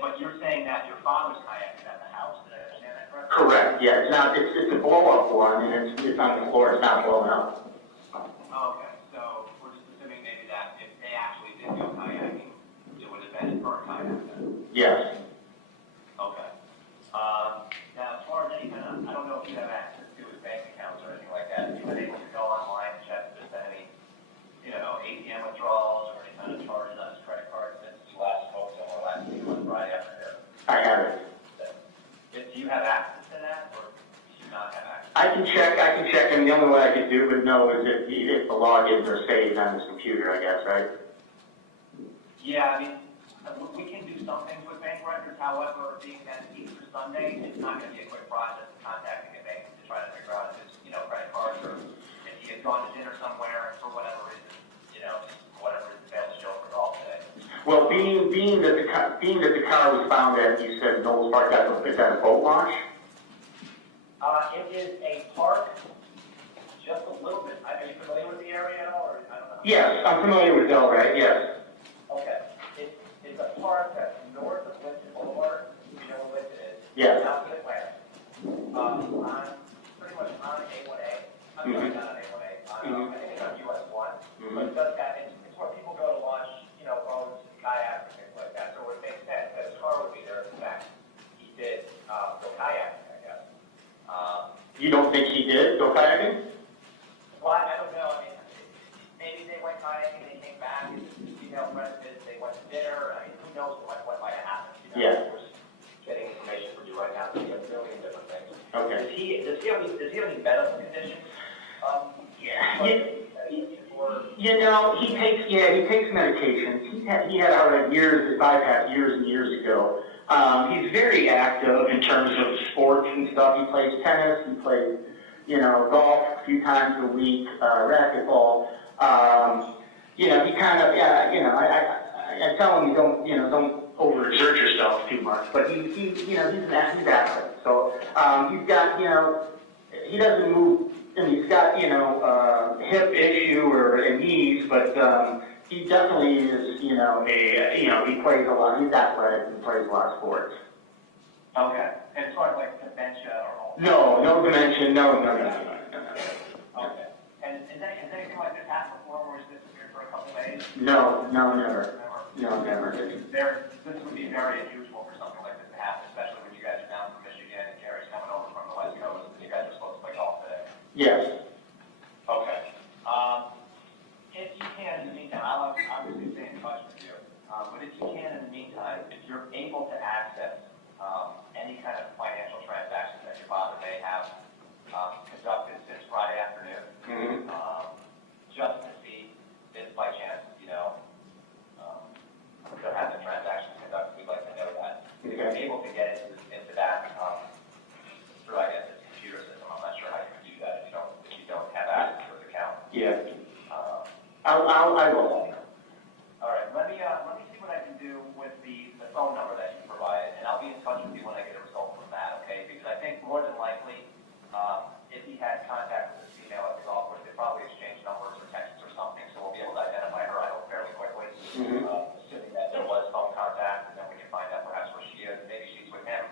But you're saying that your father's kayak is at the house, did I understand that correctly? Correct, yeah. It's a blow-up one, and it's on the floor. It's not blowing up. Okay, so we're just assuming maybe that if they actually did go kayaking, it would have been her kayak then? Yes. Okay. Now, as far as any kind of, I don't know if you have access to his bank accounts or anything like that. Have you been able to go online and check if there's been any, ATM withdrawals or any kind of charges on his credit card since you last spoke to him or last week on Friday afternoon? I have it. Do you have access to that, or do you not have access? I can check, and the only way I could do it know is if the logins are saved on his computer, I guess, right? Yeah, I mean, we can do some things with bank records. However, being that it's Easter Sunday, it's not going to be a quick process of contacting a bank to try to figure out if it's, credit cards or if he had gone to dinner somewhere and for whatever reason, whatever is failed to show for golf today. Well, being that the car was found at, you said Knowles Park, is that a boat launch? It is a park, just a little bit. Are you familiar with the area at all, or I don't know? Yes, I'm familiar with Delray, yes. Okay. It's a park that's north of Lincoln Boulevard. You know where Lincoln is? Yes. South of Atlanta. Pretty much on A1A. You don't think he did go kayaking? Well, I don't know. I mean, maybe they went kayaking, they came back, and the female friend visited, they went to dinner. I mean, who knows what might have happened? You know? Yeah. We're just getting information for you right now. So you have a million different things. Okay. Does he have any medical conditions? Yeah. You know, he takes medications. He had outright bypass years and years ago. He's very active in terms of sports and stuff. He plays tennis. He plays, golf a few times a week, racquetball. He kind of, I tell him don't overexert yourself too much. But he's an athlete. So he's got, he doesn't move. And he's got, hip issue or a knees, but he definitely is, he plays a lot. He's athletic and plays a lot of sports. Okay. And as far as like dementia or No dementia. No. Okay. And has anything like this happened before, where he's disappeared for a couple days? No, never. No, never. This would be very unusual for something like this to happen, especially when you guys are down from Michigan and Gary's coming over from the West Coast, and you guys are supposed to play golf today. Yes. Okay. If you can, in the meantime, I'll obviously stay in touch with you. But if you can, in the meantime, if you're able to access any kind of financial transactions that your father may have conducted since Friday afternoon, just to see if by chance, there have been transactions conducted, we'd like to know that. If you're able to get into that through, I guess, it's a computer system. I'm not sure how you can do that if you don't have access to his account. Yeah. I will. All right. Let me see what I can do with the phone number that you provided, and I'll be in touch with you when I get a result from that. Okay? Because I think more than likely, if he had contact with this female at the golf course, they probably exchanged numbers or texts or something, so we'll be able to identify her, I hope, fairly quickly. Assuming that there was phone contact, and then we can find out perhaps where she is. Maybe she's with him,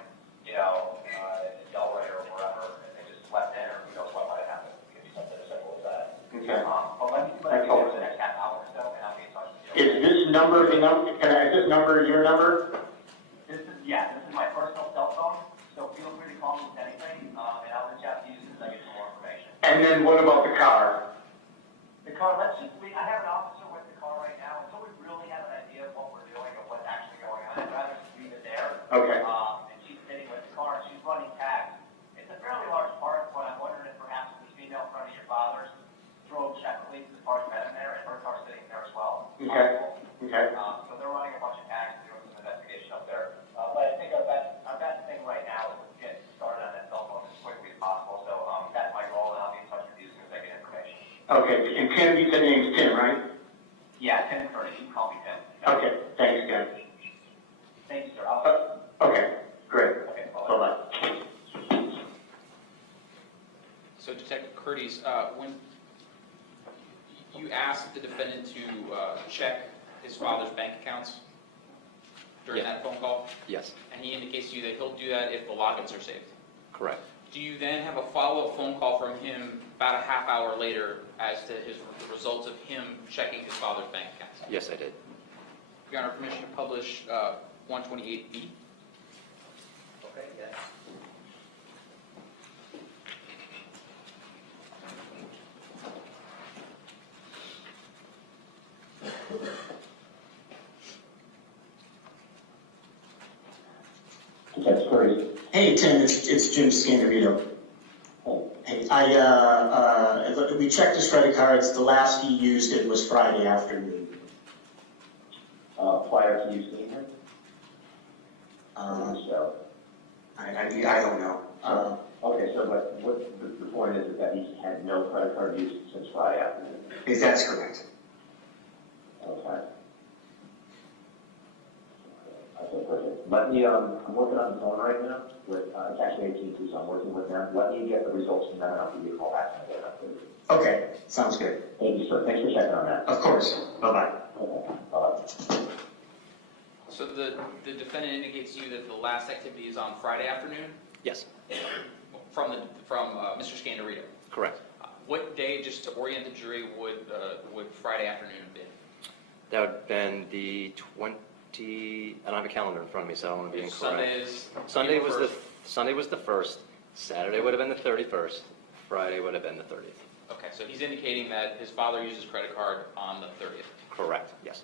in Delray or wherever, and they just left in, or who knows what might have happened. It could be something as simple as that. Okay. But let me see what I can do for the next half hour or so, and I'll be in touch with you. Is this number the number? Is this number your number? This is my personal cell phone, so feel free to call me with anything, and I'll reach out to you as soon as I get some more information. And then what about the car? The car, I have an officer with the car right now, until we really have an idea of what we're doing and what's actually going on. I'd rather just leave it there. Okay. And she's sitting with the car, and she's running tags. It's a fairly large part, but I'm wondering if perhaps this female friend of your father's drove separately to the car's met him there, and her car's sitting there as well. Okay. So they're running a bunch of tags and doing some investigation up there. But I think our best thing right now is to get started on that cell phone as quickly as possible. So that's my goal, and I'll be in touch with you as soon as I get information. Okay. And Tim, you said your name's Tim, right? Yeah, Tim Curtis. You can call me Tim. Okay. Thanks, Tim. Thank you, sir. Okay. Great. Okay, Bye-bye. So Detective Kurdys, when you asked the defendant to check his father's bank accounts during that phone call? Yes, And he indicates to you that he'll do that if the logins are saved. correct. Do you then have a follow-up phone call from him about a half hour later as to the results of him checking his father's bank accounts? Yes, I did. Your Honor, permission to publish 128B? Okay, yes. That's great. Hey, Tim, it's Jim Scandirito. Hey, we checked his credit cards. The last he used it was Friday afternoon. Prior to you seeing him? So, I don't know. Okay, so what the point is that he's had no credit card use since Friday afternoon? That's correct. Okay. Okay, perfect. Let me, I'm working on the phone right now with, it's actually AT&T, so I'm working with them. Let me get the results from them, and I'll give you a call back and get an update. Okay, sounds good. Thank you, sir. Thanks for checking on that. Of course. Bye-bye. Okay, bye-bye. So the defendant indicates to you that the last activity is on Friday afternoon Yes, from Mr. Scandirito. correct. What day, just to orient the jury, would Friday afternoon have been? That would have been the 20, I don't have a calendar in front of me, so I don't want to be incorrect. Sunday was the first, Saturday would have been the 31st, Friday would have been the 30th. Okay, so he's indicating that his father used his credit card on the 30th. Correct, yes.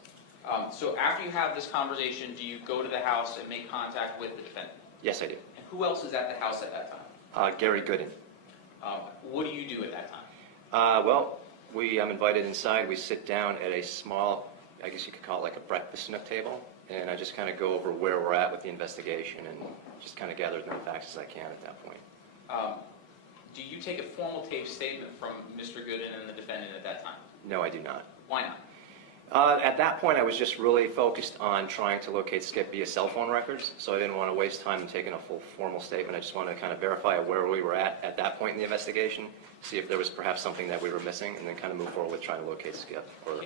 So after you have this conversation, do you go to the house and make contact with the defendant? Yes, I do. And who else is at the house at that time? Gary Gooden. What do you do at that time? Well, I'm invited inside. We sit down at a small, I guess you could call it like a breakfast nook table, and I just kind of go over where we're at with the investigation and just kind of gather as many facts as I can at that point. Do you take a formal tape statement from Mr. Gooden and the defendant at that time? No, I do not. Why not? At that point, I was just really focused on trying to locate Skip via cell phone records, so I didn't want to waste time in taking a full formal statement. I just wanted to kind of verify where we were at that point in the investigation, see if there was perhaps something that we were missing, and then kind of move forward with trying to locate Skip or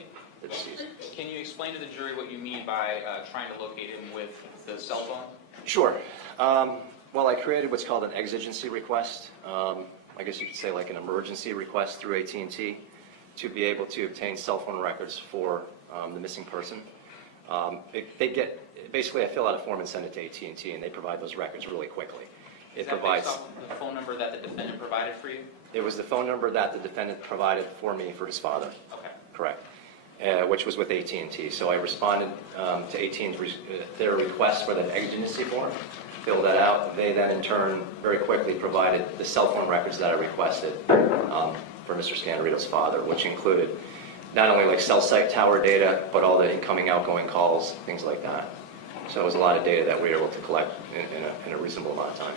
the deceased. Can you explain to the jury what you mean by trying to locate him with the cell phone? Sure. Well, I created what's called an exigency request. I guess you could say like an emergency request through AT&T to be able to obtain cell phone records for the missing person. Basically, I fill out a form and send it to AT&T, and they provide those records really quickly. Is that based off the phone number that the defendant provided for you? It was the phone number that the defendant provided for me for his father. Okay. Correct. Which was with AT&T. So I responded to AT&T's their request for that exigency form, filled that out. They then, in turn, very quickly provided the cell phone records that I requested for Mr. Scandirito's father, which included not only like cell site tower data, but all the incoming, outgoing calls, things like that. So it was a lot of data that we were able to collect in a reasonable amount of time.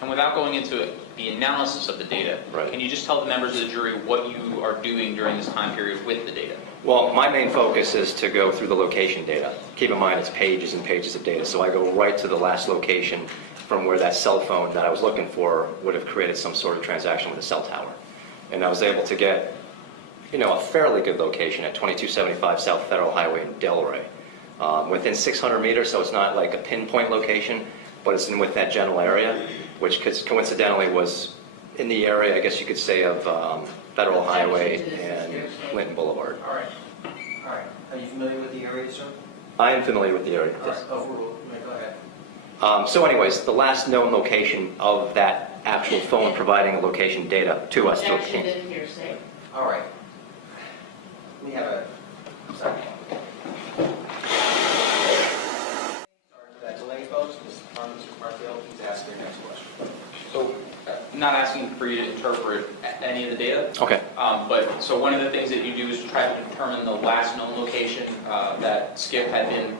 And without going into the analysis of the data, Right. Can you just tell the members of the jury what you are doing during this time period with the data? Well, my main focus is to go through the location data. Keep in mind, it's pages and pages of data, so I go right to the last location from where that cell phone that I was looking for would have created some sort of transaction with a cell tower. And I was able to get, a fairly good location at 2275 South Federal Highway in Delray. Within 600 meters, so it's not like a pinpoint location, but it's with that general area, which coincidentally was in the area, I guess you could say, of Federal Highway and Clinton Boulevard. All right. All right. Are you familiar with the area, sir? I am familiar with the area. All right. Overruled. Go ahead. So anyways, the last known location of that actual phone providing location data to us. Objection to hearsay. All right. We have a... Sorry. Sorry for that delay, folks. Mr. Marfield, please ask your next question. So, not asking for you to interpret any of the data. Okay. But, so one of the things that you do is try to determine the last known location that Skip had been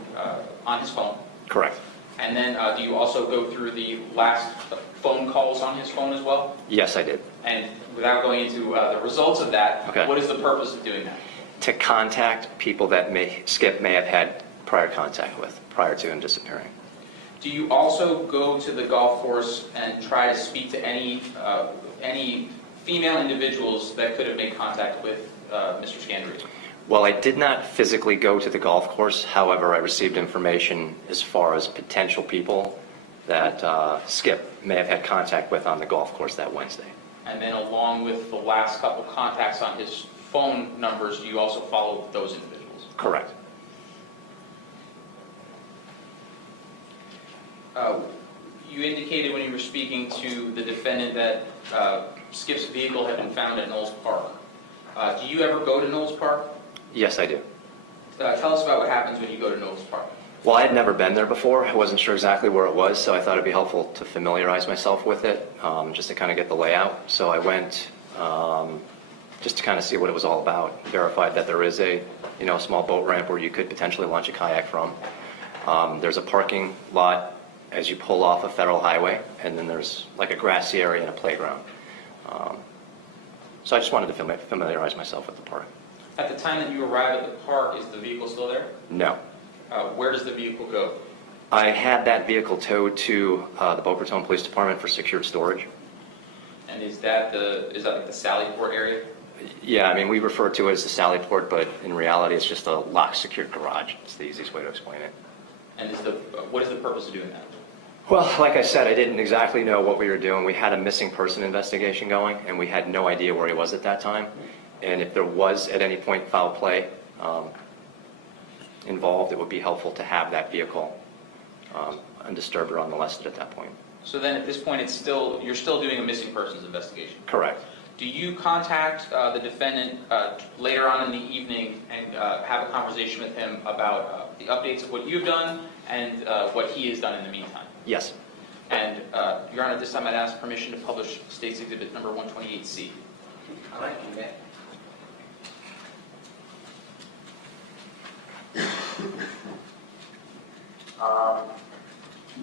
on his phone. Correct. And then do you also go through the last phone calls on his phone as well? Yes, I did. And without going into the results of that, Okay. What is the purpose of doing that? To contact people that Skip may have had prior contact with prior to him disappearing. Do you also go to the golf course and try to speak to any female individuals that could have made contact with Mr. Scandirito? Well, I did not physically go to the golf course. However, I received information as far as potential people that Skip may have had contact with on the golf course that Wednesday. And then along with the last couple contacts on his phone numbers, do you also follow those individuals? Correct. You indicated when you were speaking to the defendant that Skip's vehicle had been found at Knowles Park. Do you ever go to Knowles Park? Yes, I do. Tell us about what happens when you go to Knowles Park. Well, I had never been there before. I wasn't sure exactly where it was, so I thought it'd be helpful to familiarize myself with it, just to kind of get the layout. So I went just to kind of see what it was all about. Verified that there is a small boat ramp where you could potentially launch a kayak from. There's a parking lot as you pull off a federal highway, and then there's like a grassy area and a playground. So I just wanted to familiarize myself with the park. At the time that you arrive at the park, is the vehicle still there? No. Where does the vehicle go? I had that vehicle towed to the Boca Raton Police Department for secured storage. And is that like the Sallyport area? Yeah, I mean, we refer to it as the Sallyport, but in reality, it's just a locked, secured garage. It's the easiest way to explain it. And what is the purpose of doing that? Well, like I said, I didn't exactly know what we were doing. We had a missing person investigation going, and we had no idea where he was at that time. And if there was, at any point, foul play involved, it would be helpful to have that vehicle undisturbed or unmolested at that point. So then at this point, you're still doing a missing persons investigation? Correct. Do you contact the defendant later on in the evening and have a conversation with him about the updates of what you've done and what he has done in the meantime? Yes. And, Your Honor, at this time I'd ask permission to publish State's Exhibit number 128C. All right, you may.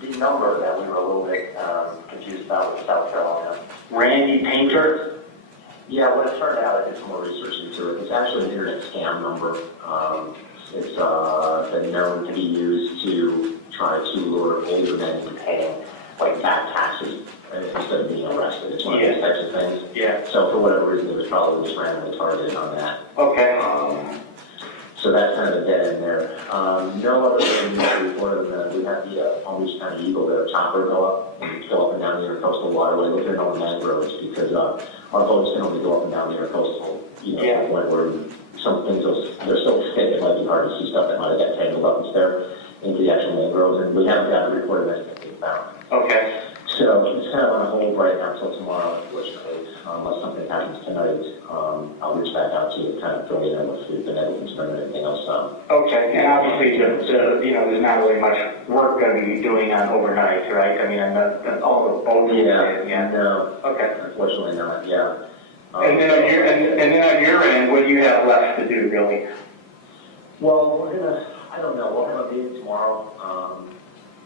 The number that we were a little bit confused about was South Carolina. Randy Painter? Yeah, when it started out, I did some more research into it. It's actually an internet scam number. It's been known to be used to try to lure older men into paying like back taxes instead of being arrested. It's one of these types of things. Yeah. So for whatever reason, it was probably just randomly targeted on that. Okay. So that's kind of a dead end there. No other than report than we have the Palm Beach County Eagle, the chopper go up and down the intercoastal waterway. Look at all the mangroves because our boats can only go up and down the intercoastal. You know, to the point where some things they're so thick it might be hard to see stuff that might have got tangled up into the actual mangroves, and we haven't got a report of anything found. Okay. So it's kind of on hold right now until tomorrow, unfortunately. Unless something happens tonight, I'll reach back out to you to kind of fill you in if we've been able to turn anything else down. Okay, and obviously, there's not really much work going to be doing on overnight, right? I mean, all the boats. Yeah. No. Okay. Unfortunately not. Yeah. And then on your end, what do you have left to do, really? Well, I don't know. We'll have a meeting tomorrow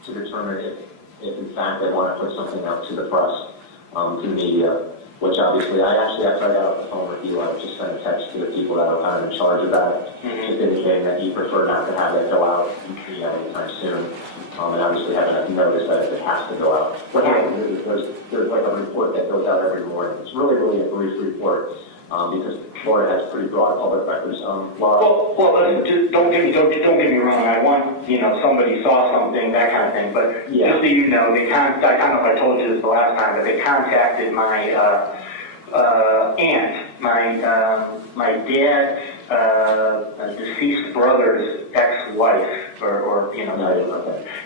to determine if in fact they want to put something out to the press, to the media, which obviously after I got off the phone with you, I just sent a text to the people that are kind of in charge of that, just indicating that you prefer not to have that go out anytime soon. And obviously having a notice that it has to go out. What happens is there's like a report that goes out every morning. It's really a brief report. Because Florida has pretty broad public records. Well, just don't get me wrong. I want somebody saw something, that kind of thing. But just so you know, I don't know if I told you this the last time, but they contacted my aunt, my dad's deceased brother's ex-wife, or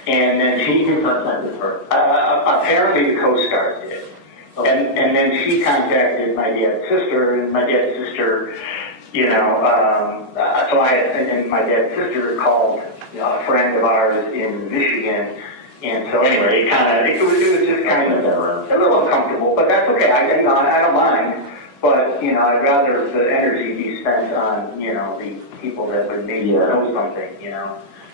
and then she contacted her. Apparently, the Coast Guard did. Okay. And then she contacted my dad's sister, and my dad's sister, and my dad's sister called a friend of ours in Michigan, and so anyway, it was just kind of a little uncomfortable, but that's okay. I don't mind, but I'd rather the energy be spent on the people that would maybe know something,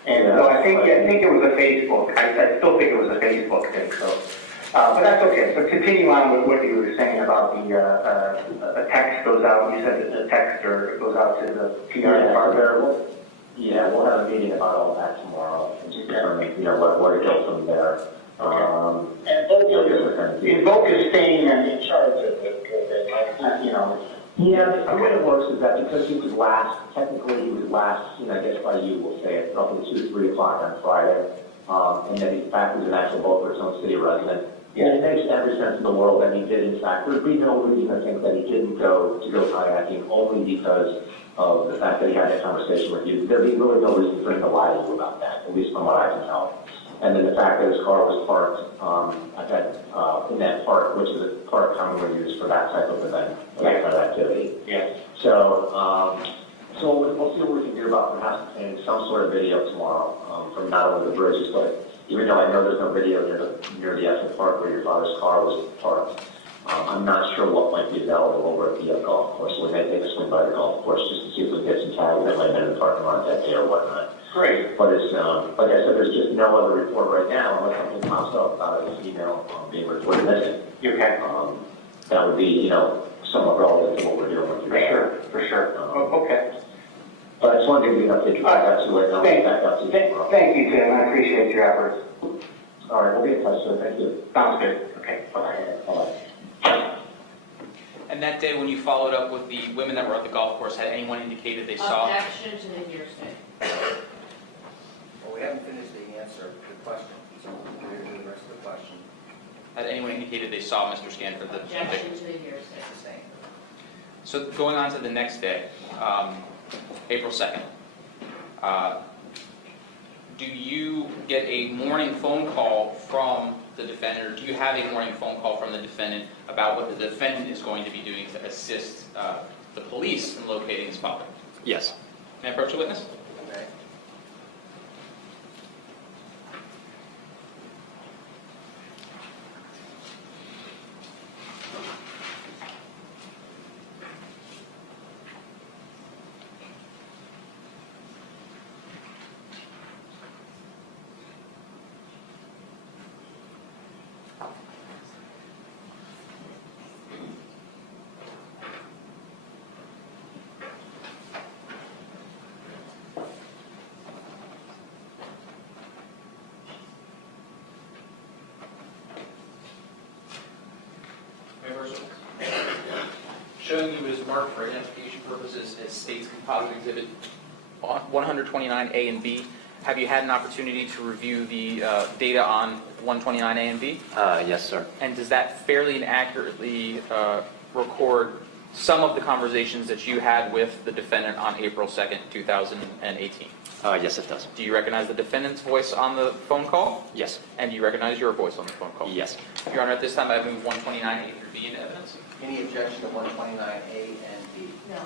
And so I think it was a Facebook. I still think it was a Facebook thing. So. But that's okay. So continue on with what you were saying about the text goes out. You said that the text goes out to the PR department. Yeah, we'll have a meeting about all that tomorrow and just determine, where to go from there. And Vogue is staying in charge of it, Yeah, the way it works is that because he was last, I guess by you, we'll say it, roughly 2 to 3 o'clock on Friday. And then in fact, he's an actual Boca Raton city resident. Yeah, it makes every sense in the world that he did, in fact. There'd be no reason to think that he didn't go kayaking only because of the fact that he had that conversation with you. There'd be really no reason for him to lie to you about that, at least from what I can tell. And then the fact that his car was parked in that park, which is a park commonly used for that type of event, that kind of activity. Yeah. So we'll see what we can do about perhaps obtaining some sort of video tomorrow from not only the bridges, but even though I know there's no video near the actual park where your father's car was parked, I'm not sure what might be available over at the golf course. So we may take a swing by the golf course just to see if we can get some tags that might have been in the parking lot that day or whatnot. Great. But it's, like I said, there's just no other report right now unless something pops up about this email being reported missing. Okay. That would be, somewhat relevant to what we're doing with you. For sure. Okay. But I just wanted to give you an update. Thank you, Tim. I appreciate your efforts. All right, we'll be in touch soon. Thank you. Sounds good. Okay. Bye-bye. And that day when you followed up with the women that were at the golf course, had anyone indicated they saw? Objection to the hearsay. Well, we haven't finished the answer to the question, so we're going to do the rest of the question. Had anyone indicated they saw Mr. Scandirito? Objection to the hearsay. It's the same. So going on to the next day, April 2nd. do you get a morning phone call from the defendant, or do you have a morning phone call from the defendant about what the defendant is going to be doing to assist the police in locating his father? Yes. May I approach the witness? Okay. Showing you is marked for identification purposes as State's Composite Exhibit 129A and B. Have you had an opportunity to review the data on 129A and B? Yes, sir. And does that fairly and accurately record some of the conversations that you had with the defendant on April 2nd, 2018? Yes, it does. Do you recognize the defendant's voice on the phone call? Yes. And do you recognize your voice on the phone call? Yes. Your Honor, at this time I move 129A through B into evidence. Any objection to 129A and B? No.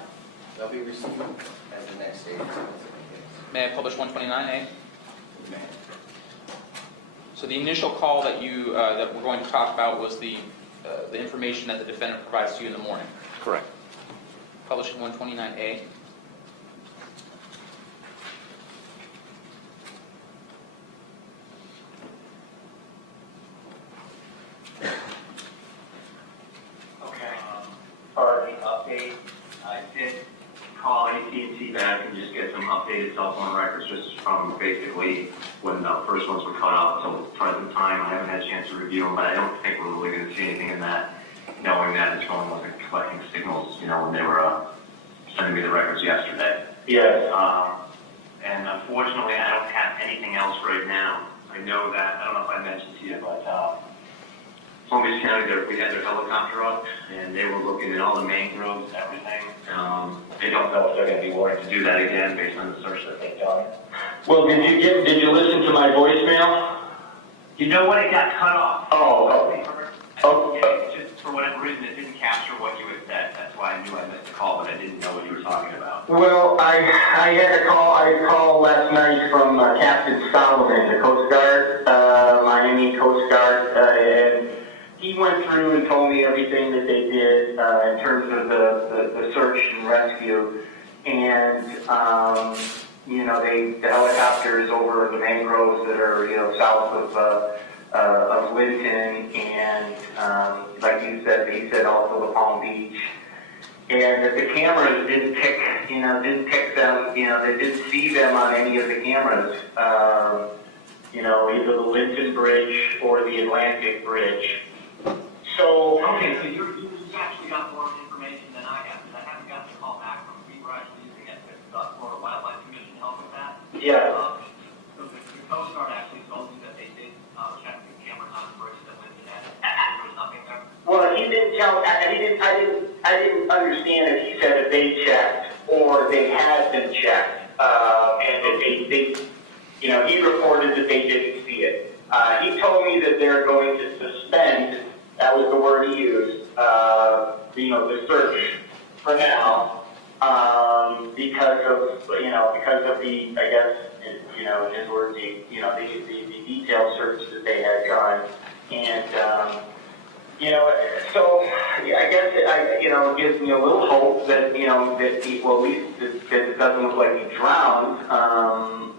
They'll be received as the next stage. May I publish 129A? May. So the initial call that that we're going to talk about was the information that the defendant provides to you in the morning. Correct. Publishing 129A. Okay. For the update, I did call AT&T back and just get some updated cell phone records just from basically when the first ones were cut off until the present time. I haven't had a chance to review them, but I don't think we're really going to see anything in that, knowing that his phone wasn't collecting signals, when they were sending me the records yesterday. Yes. And unfortunately, I don't have anything else right now. I know that, I don't know if I mentioned to you, but Palm Beach County, we had their helicopter up, and they were looking at all the main roads, everything. They don't know if they're going to be willing to do that again based on the search that they've done. Well, did you listen to my voicemail? You know what? It got cut off. Oh, okay. Just for whatever reason, it didn't capture what you had said. That's why I knew I missed the call, but I didn't know what you were talking about. Well, I had a call last night from Captain Solomon, the Coast Guard, Miami Coast Guard, and he went through and told me everything that they did in terms of the search and rescue. And, the helicopters over the mangroves that are, south of Linton, and like you said, he said also the Palm Beach. And that the cameras didn't pick them, they didn't see them on any of the cameras. Either the Linton Bridge or the Atlantic Bridge. So, okay, so you actually got more information than I have, because I haven't gotten a call back from we were actually using it with the Florida Wildlife Commission help with that. Yeah. So the Coast Guard actually told me that they did check the cameras on the bridge that Linton had. There was nothing there. Well, he didn't tell. I didn't understand if he said that they checked or they had been checked, and that they he reported that they didn't see it. He told me that they're going to suspend. That was the word he used. The search for now, because of the, I guess, in his words, the detailed search that they had done, and so I guess it gives me a little hope that that he, well, at least that it doesn't look like he drowned,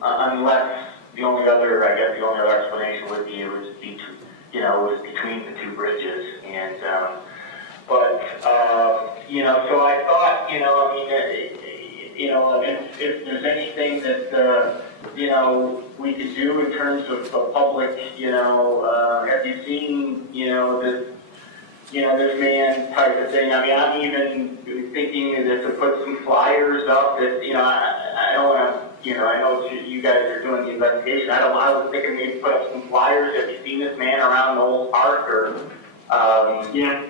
unless the only other explanation would be it was was between the two bridges, and so I thought, if there's anything that we could do in terms of public, have you seen this man type of thing? I mean, I'm even thinking that to put some flyers up that I don't want to. I know you guys are doing the investigation. I was thinking maybe put up some flyers. Have you seen this man around the old park? Or, yeah.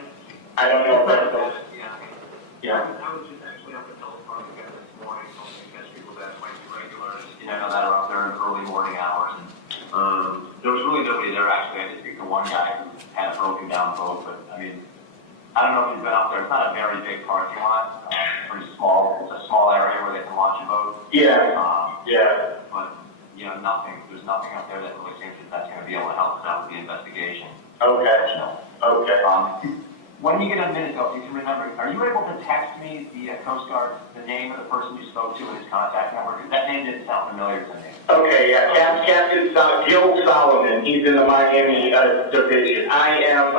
I don't know. Yeah. I was just actually up at the old park again this morning, because people that might be regulars. that are up there in early morning hours. And there was really nobody there, actually. I just speak to one guy who had a broken down boat, but I mean, I don't know if you've been up there. It's not a very big parking lot. It's pretty small. It's a small area where they can launch a boat. Yeah. But, there's nothing up there that really seems that's going to be able to help us out with the investigation. Okay. When you get a minute, though, if you can remember, are you able to text me the Coast Guard, the name of the person you spoke to and his contact number? Because that name didn't sound familiar to me. Okay, yeah, Captain Gil Solomon, he's in the Miami division. I'm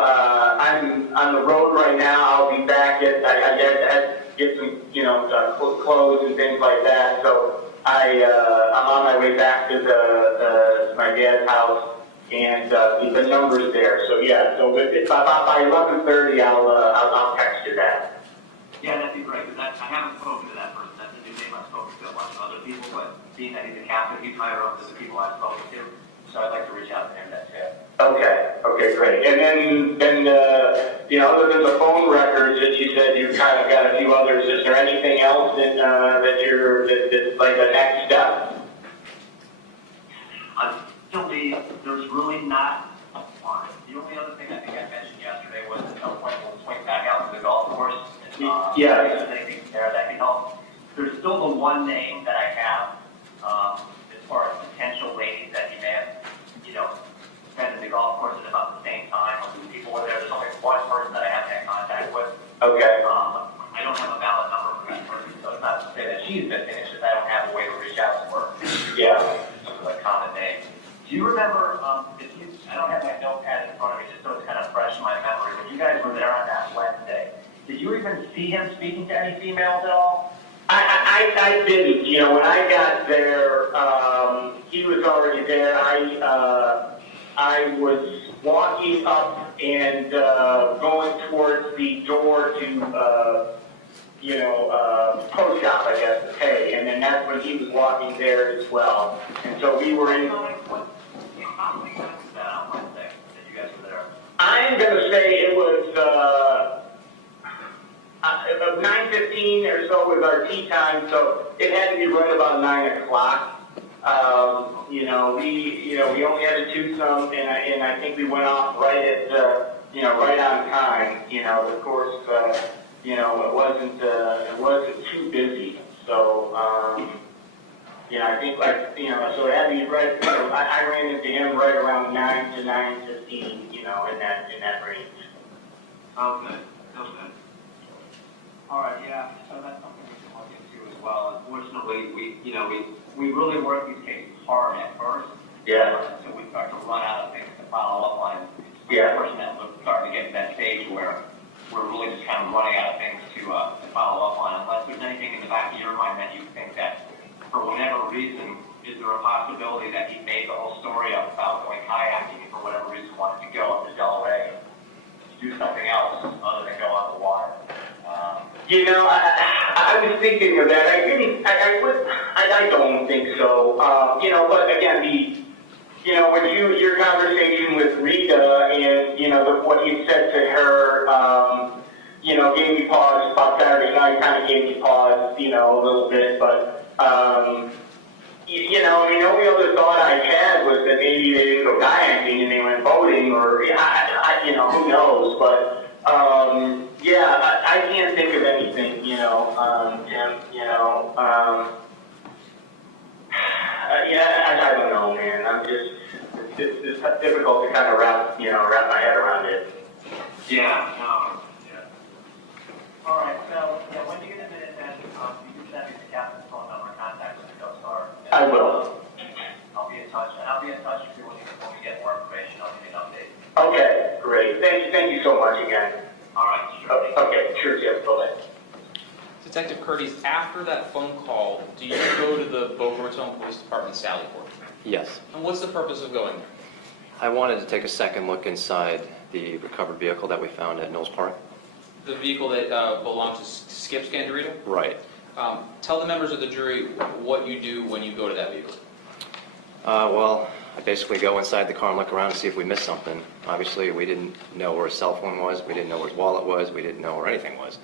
on the road right now. I'll be back I had to get some, clothes and things like that. So I'm on my way back to my dad's house. And the number's there, so yeah. So if by 11:30, I'll text you that. Yeah, that'd be great. Because I haven't spoken to that person. That's a new name I've spoken to a bunch of other people, but being that he's a captain, he's higher up than the people I've spoken to. So I'd like to reach out to him. That's it. Okay, great. And then other than the phone records that you said you've kind of got a few others, is there anything else that's like the next step? There's really not a lot. The only other thing I think I mentioned yesterday was at some point we'll swing back out to the golf course. If there's anything there that can help. There's still the one name that I have as far as potential ladies that you may have, spent at the golf course at about the same time. When people were there, there's only one person that I haven't had contact with. Okay. I don't have a valid number for that person, so it's not to say that she's missing. It's just I don't have a way to reach out to her. Yeah. A common name. Do you remember, I don't have my notepad in front of me just so it's kind of fresh in my memory, but you guys were there on that Wednesday. Did you even see him speaking to any females at all? I didn't. When I got there, he was already there. I was walking up and going towards the door to, pro shop, I guess, to pay. And then that's when he was walking there as well. And so we were in. I'm going to say it was about 9:15 or so was our tea time, so it had to be right about 9 o'clock. We only had a twosome, and I think we went off right at right on time. Of course, it wasn't too busy, so. I think so it had to be right. I ran into him right around 9 to 9:15. In that range. Oh, good. All right, yeah. So that's something we can look into as well. Unfortunately, we really work these cases hard at first. Yeah. Until we start to run out of things to follow up on. Yeah. Unfortunately, we're starting to get to that stage where we're really just kind of running out of things to follow up on. Unless there's anything in the back of your mind that you think that, for whatever reason, is there a possibility that he made the whole story up about going kayaking and for whatever reason wanted to go up to Delaware to do something else other than go on the water? I was thinking of that. I don't think so. But again, with your conversation with Rita and, what you said to her, gave me pause about Saturday night, kind of gave me pause, a little bit, but, the only other thought I had was that maybe they didn't go kayaking and they went boating, or, who knows, but, I can't think of anything, Tim, I don't know, man, it's difficult to kind of wrap my head around it. Yeah. All right, so, when you get a minute, then, you can send me the captain's phone number, contact with the Coast Guard. I will. I'll be in touch, and I'll be in touch with you when we get more information. I'll give you an update. Okay, great. Thank you so much again. All right, sure. Okay, sure, Jim. Bye-bye. Detective Kurdys, after that phone call, do you go to the Boca Raton Police Department Sally Port? Yes. And what's the purpose of going there? I wanted to take a second look inside the recovered vehicle that we found at Knowles Park. The vehicle that belonged to Skip Scandirito? Right. Tell the members of the jury what you do when you go to that vehicle. Well, I basically go inside the car and look around to see if we missed something. Obviously, we didn't know where his cell phone was. We didn't know where his wallet was. We didn't know where anything was.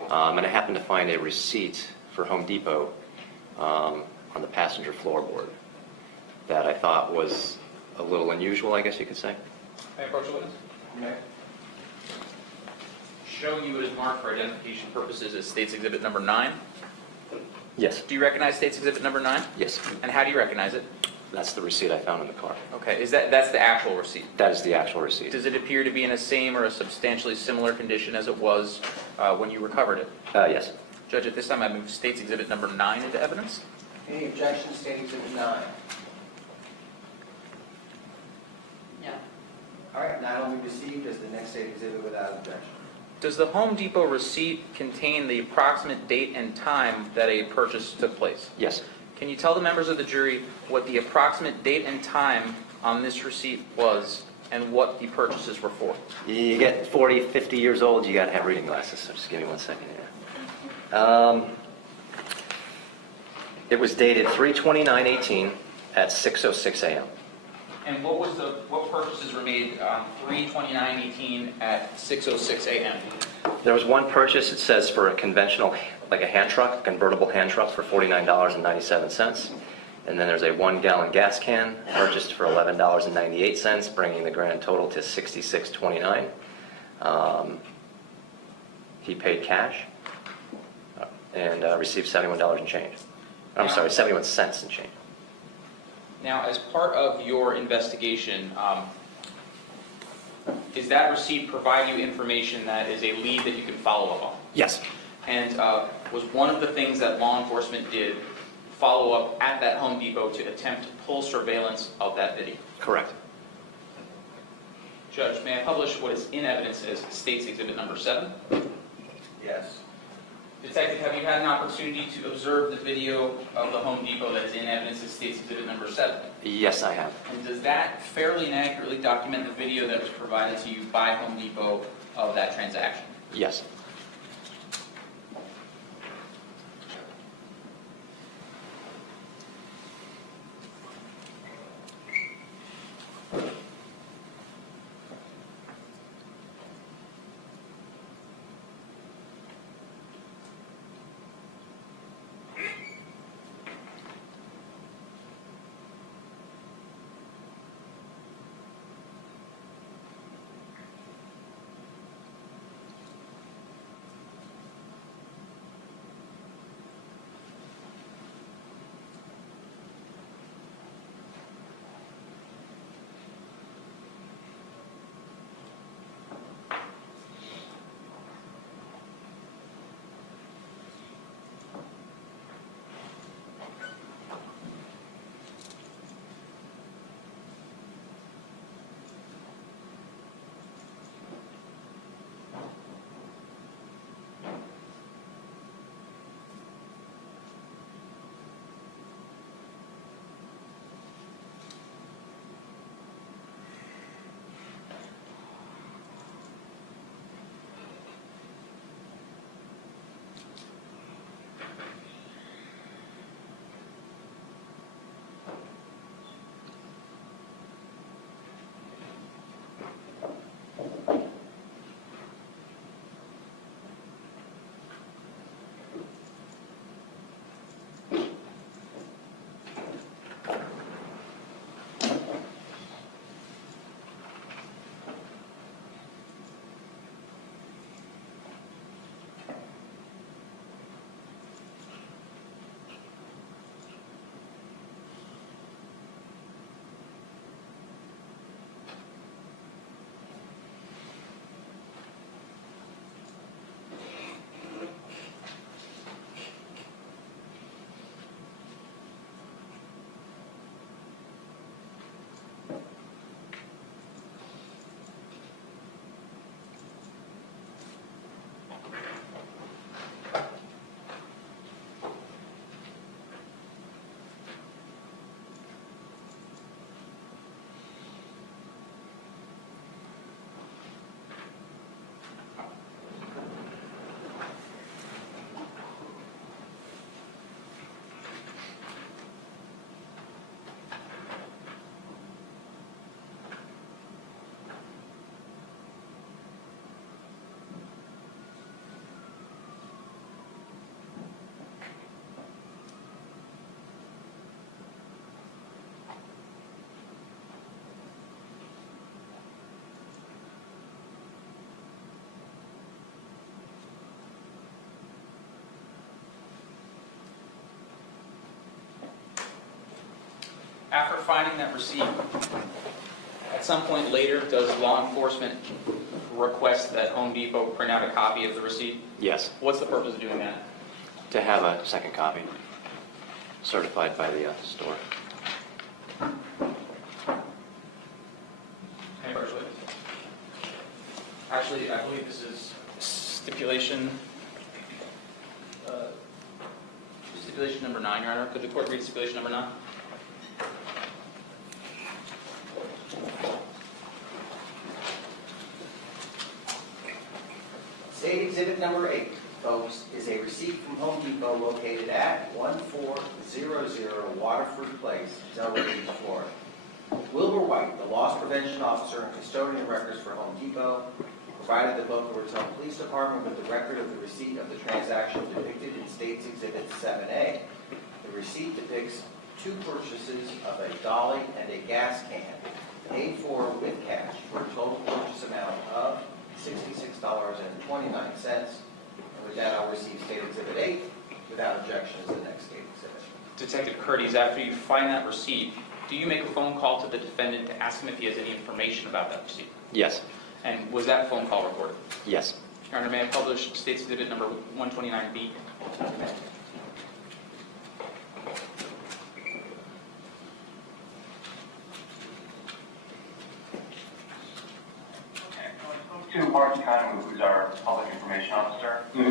And I happened to find a receipt for Home Depot on the passenger floorboard that I thought was a little unusual, I guess you could say. May I approach the witness? Showing you it is marked for identification purposes as State's Exhibit number 9. Yes. Do you recognize State's Exhibit number 9? Yes. And how do you recognize it? That's the receipt I found in the car. Okay, that's the actual receipt? That is the actual receipt. Does it appear to be in a same or a substantially similar condition as it was when you recovered it? Yes. Judge, at this time I move State's Exhibit number 9 into evidence. Any objections, State Exhibit 9? No. All right, 9 will be received as the next State Exhibit without objection. Does the Home Depot receipt contain the approximate date and time that a purchase took place? Yes. Can you tell the members of the jury what the approximate date and time on this receipt was and what the purchases were for? You get 40, 50 years old, you got to have reading glasses, so just give me 1 second here. It was dated 3/29/18 at 6:06 a.m. And what purchases were made on 3/29/18 at 6:06 a.m.? There was one purchase, it says, for a conventional, like a hand truck, convertible hand truck for $49.97. And then there's a 1-gallon gas can purchased for $11.98, bringing the grand total to $66.29. He paid cash and received $71 and change. I'm sorry, 71 cents and change. Now, as part of your investigation, does that receipt provide you information that is a lead that you can follow up on? Yes. And was one of the things that law enforcement did follow up at that Home Depot to attempt to pull surveillance of that video? Correct. Judge, may I publish what is in evidence as State's Exhibit number 7? Yes. Detective, have you had an opportunity to observe the video of the Home Depot that is in evidence as State's Exhibit number 7? Yes, I have. And does that fairly and accurately document the video that was provided to you by Home Depot of that transaction? Yes. After finding that receipt, at some point later, does law enforcement request that Home Depot print out a copy of the receipt? Yes, What's the purpose of doing that? to have a second copy certified by the store. Actually, I believe this is stipulation, stipulation number 9, Your Honor. Could the court read stipulation number 9? State Exhibit number 8, folks, is a receipt from Home Depot located at 1400 Waterford Place, Delray Beach, Florida. Wilbur White, the loss prevention officer and custodian of records for Home Depot, provided the Boca Raton Police Department with the record of the receipt of the transaction depicted in State's Exhibit 7A. The receipt depicts 2 purchases of a dolly and a gas can, paid for with cash for a total purchase amount of $66.29. And with that, I'll receive State Exhibit 8 without objection as the next State Exhibit. Detective Kurdys, after you find that receipt, do you make a phone call to the defendant to ask him if he has any information about that receipt? Yes, And was that phone call recorded? yes. Your Honor, may I publish State's Exhibit number 129B? To Mark Kahn, who's our public information officer. We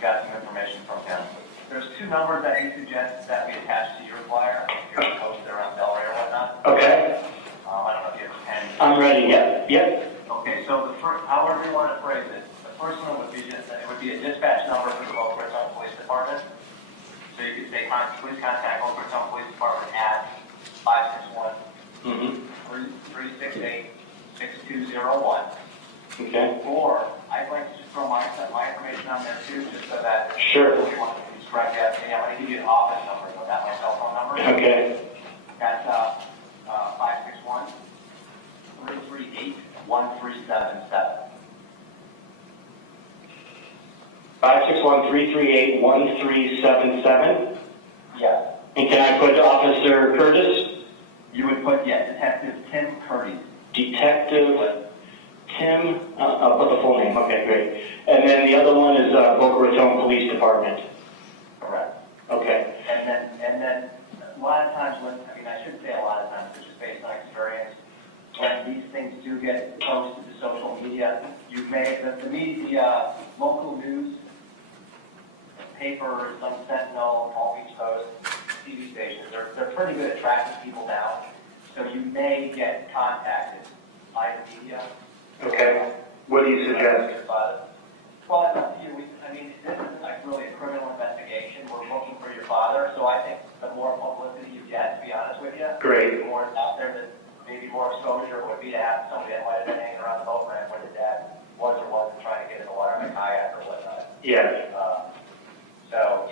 got some information from him. There's 2 numbers that he suggests that we attach to your flyer. You're posted around Delray or whatnot. Okay, I don't know if you have a pen. I'm ready, yep. Okay, so the first, however you want to phrase it, the first one would be just, it would be a dispatch number for the Boca Raton Police Department. So you could say, please contact Boca Raton Police Department at 561 368 6201. Okay. Or I'd like to just throw my information on there too, just so that Sure. if you want to strike out, I'm going to give you an office number, but that's my cell phone number. Okay. That's 561 338 1377. 561-338-1377. Yes. And can I put Officer Curtis? You would put, Detective Tim Kurdys. Detective Tim, I'll put the full name, okay, great. And then the other one is Boca Raton Police Department. Correct. Okay. And then a lot of times when, I shouldn't say a lot of times, it's just based on experience, when these things do get posted to social media, you may, the local news, paper, Sun Sentinel, Palm Beach Post, TV stations, they're pretty good at tracking people down. So you may get contacted by the media. Okay. What do you suggest? Well, it's up to you. This isn't like really a criminal investigation. We're looking for your father, so I think the more publicity you get, to be honest with you, Great. the more it's out there, that maybe more exposure would be to have somebody that might have been hanging around the boat ramp where the dad was or wasn't trying to get in the water in a kayak or whatnot. Yes. So,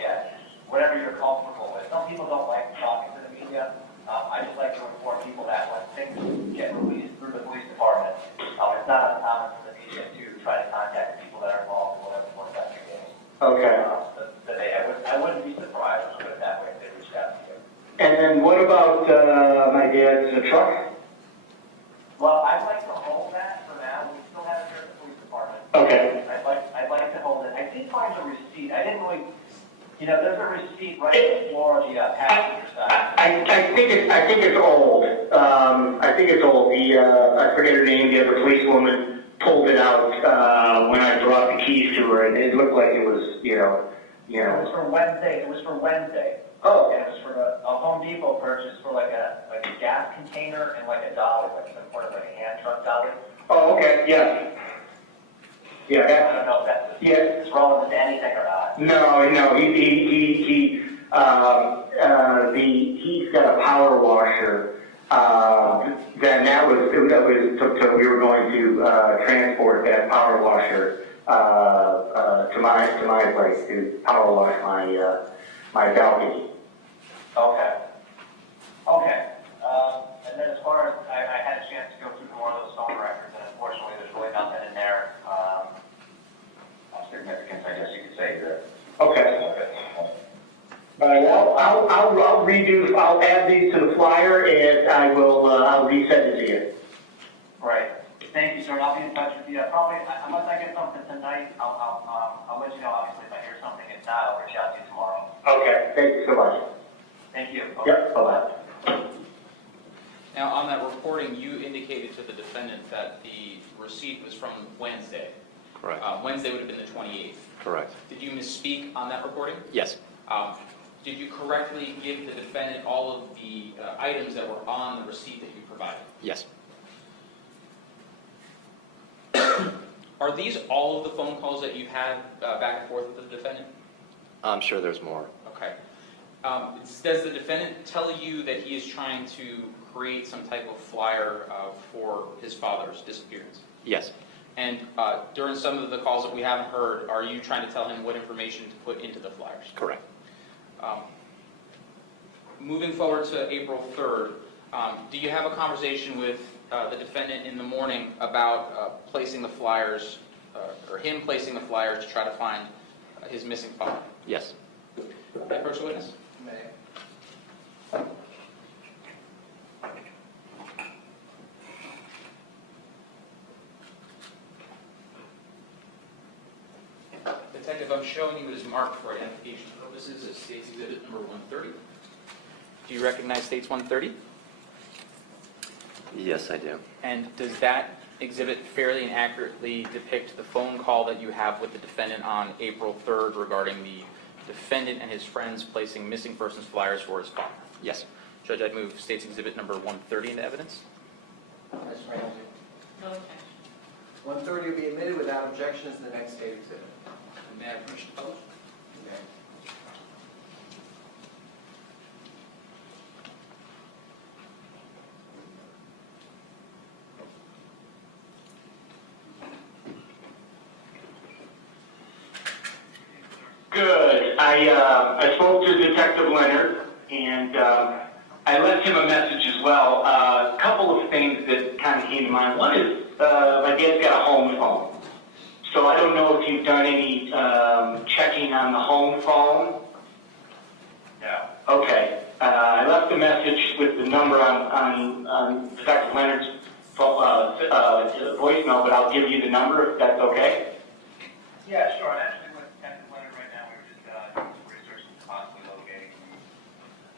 whatever you're comfortable with. Some people don't like talking to the media. I just like to inform people that when things get released through the police department, it's not uncommon for the media to try to contact people that are involved in whatever we're investigating. Okay. I wouldn't be surprised, let's put it that way, if they reached out to you. And then what about my dad's truck? Well, I'd like to hold that for now. We still have it here at the police department. Okay. I'd like to hold it. I did find a receipt. I didn't really, there's a receipt right on the floor on the passenger side. I think it's old. I think it's old. I forget her name. The other policewoman pulled it out when I brought the keys to her, and it looked like it was, It was for Wednesday. Oh. And it was for a Home Depot purchase for like a gas container and like a dolly, like some sort of like a hand truck dolly. Oh, okay. Yeah. Yeah. I don't know if that's relevant to anything or not. No. He's got a power washer. Then we were going to transport that power washer to my place to power wash my balcony. Okay. And then as far as, I had a chance to go through more of those phone records, and unfortunately, there's really nothing in there of significance, I guess you could say, there. Okay. All right, I'll add these to flyer, and I'll resend it to you. Right. Thank you, sir. I'll be in touch with you. Probably, unless I get something tonight, I'll let you know, obviously, if I hear something. If not, I'll reach out to you tomorrow. Okay, thank you so much. Thank you. Yep, bye-bye. Now, on that reporting, you indicated to the defendant that the receipt was from Wednesday. Correct. Wednesday would have been the 28th. Correct. Did you misspeak on that reporting? Yes. Did you correctly give the defendant all of the items that were on the receipt that you provided? Yes. Are these all of the phone calls that you've had back and forth with the defendant? I'm sure there's more. Okay. Does the defendant tell you that he is trying to create some type of flyer for his father's disappearance? Yes. And during some of the calls that we haven't heard, are you trying to tell him what information to put into the flyers? Correct. Moving forward to April 3rd, do you have a conversation with the defendant in the morning about placing the flyers, or him placing the flyers to try to find his missing father? Yes. May I approach the witness? May. Detective, I'm showing you it is marked for identification purposes as State's Exhibit number 130. Do you recognize State's 130? Yes, I do. And does that exhibit fairly and accurately depict the phone call that you have with the defendant on April 3rd regarding the defendant and his friends placing missing persons flyers for his father? Yes. Judge, I'd move State's Exhibit number 130 into evidence. Ms. Ramsey. Okay. 130 will be admitted without objection as the next state exhibit. May I approach the public? Okay. Good. I spoke to Detective Leonard, and I left him a message as well. A couple of things that kind of came to mind. One is my dad's got a home phone. So I don't know if you've done any checking on the home phone. No. Okay. I left a message with the number on Detective Leonard's voicemail, but I'll give you the number if that's okay. Yeah, sure. I'm actually with Detective Leonard right now. We were just doing some research and possibly locating the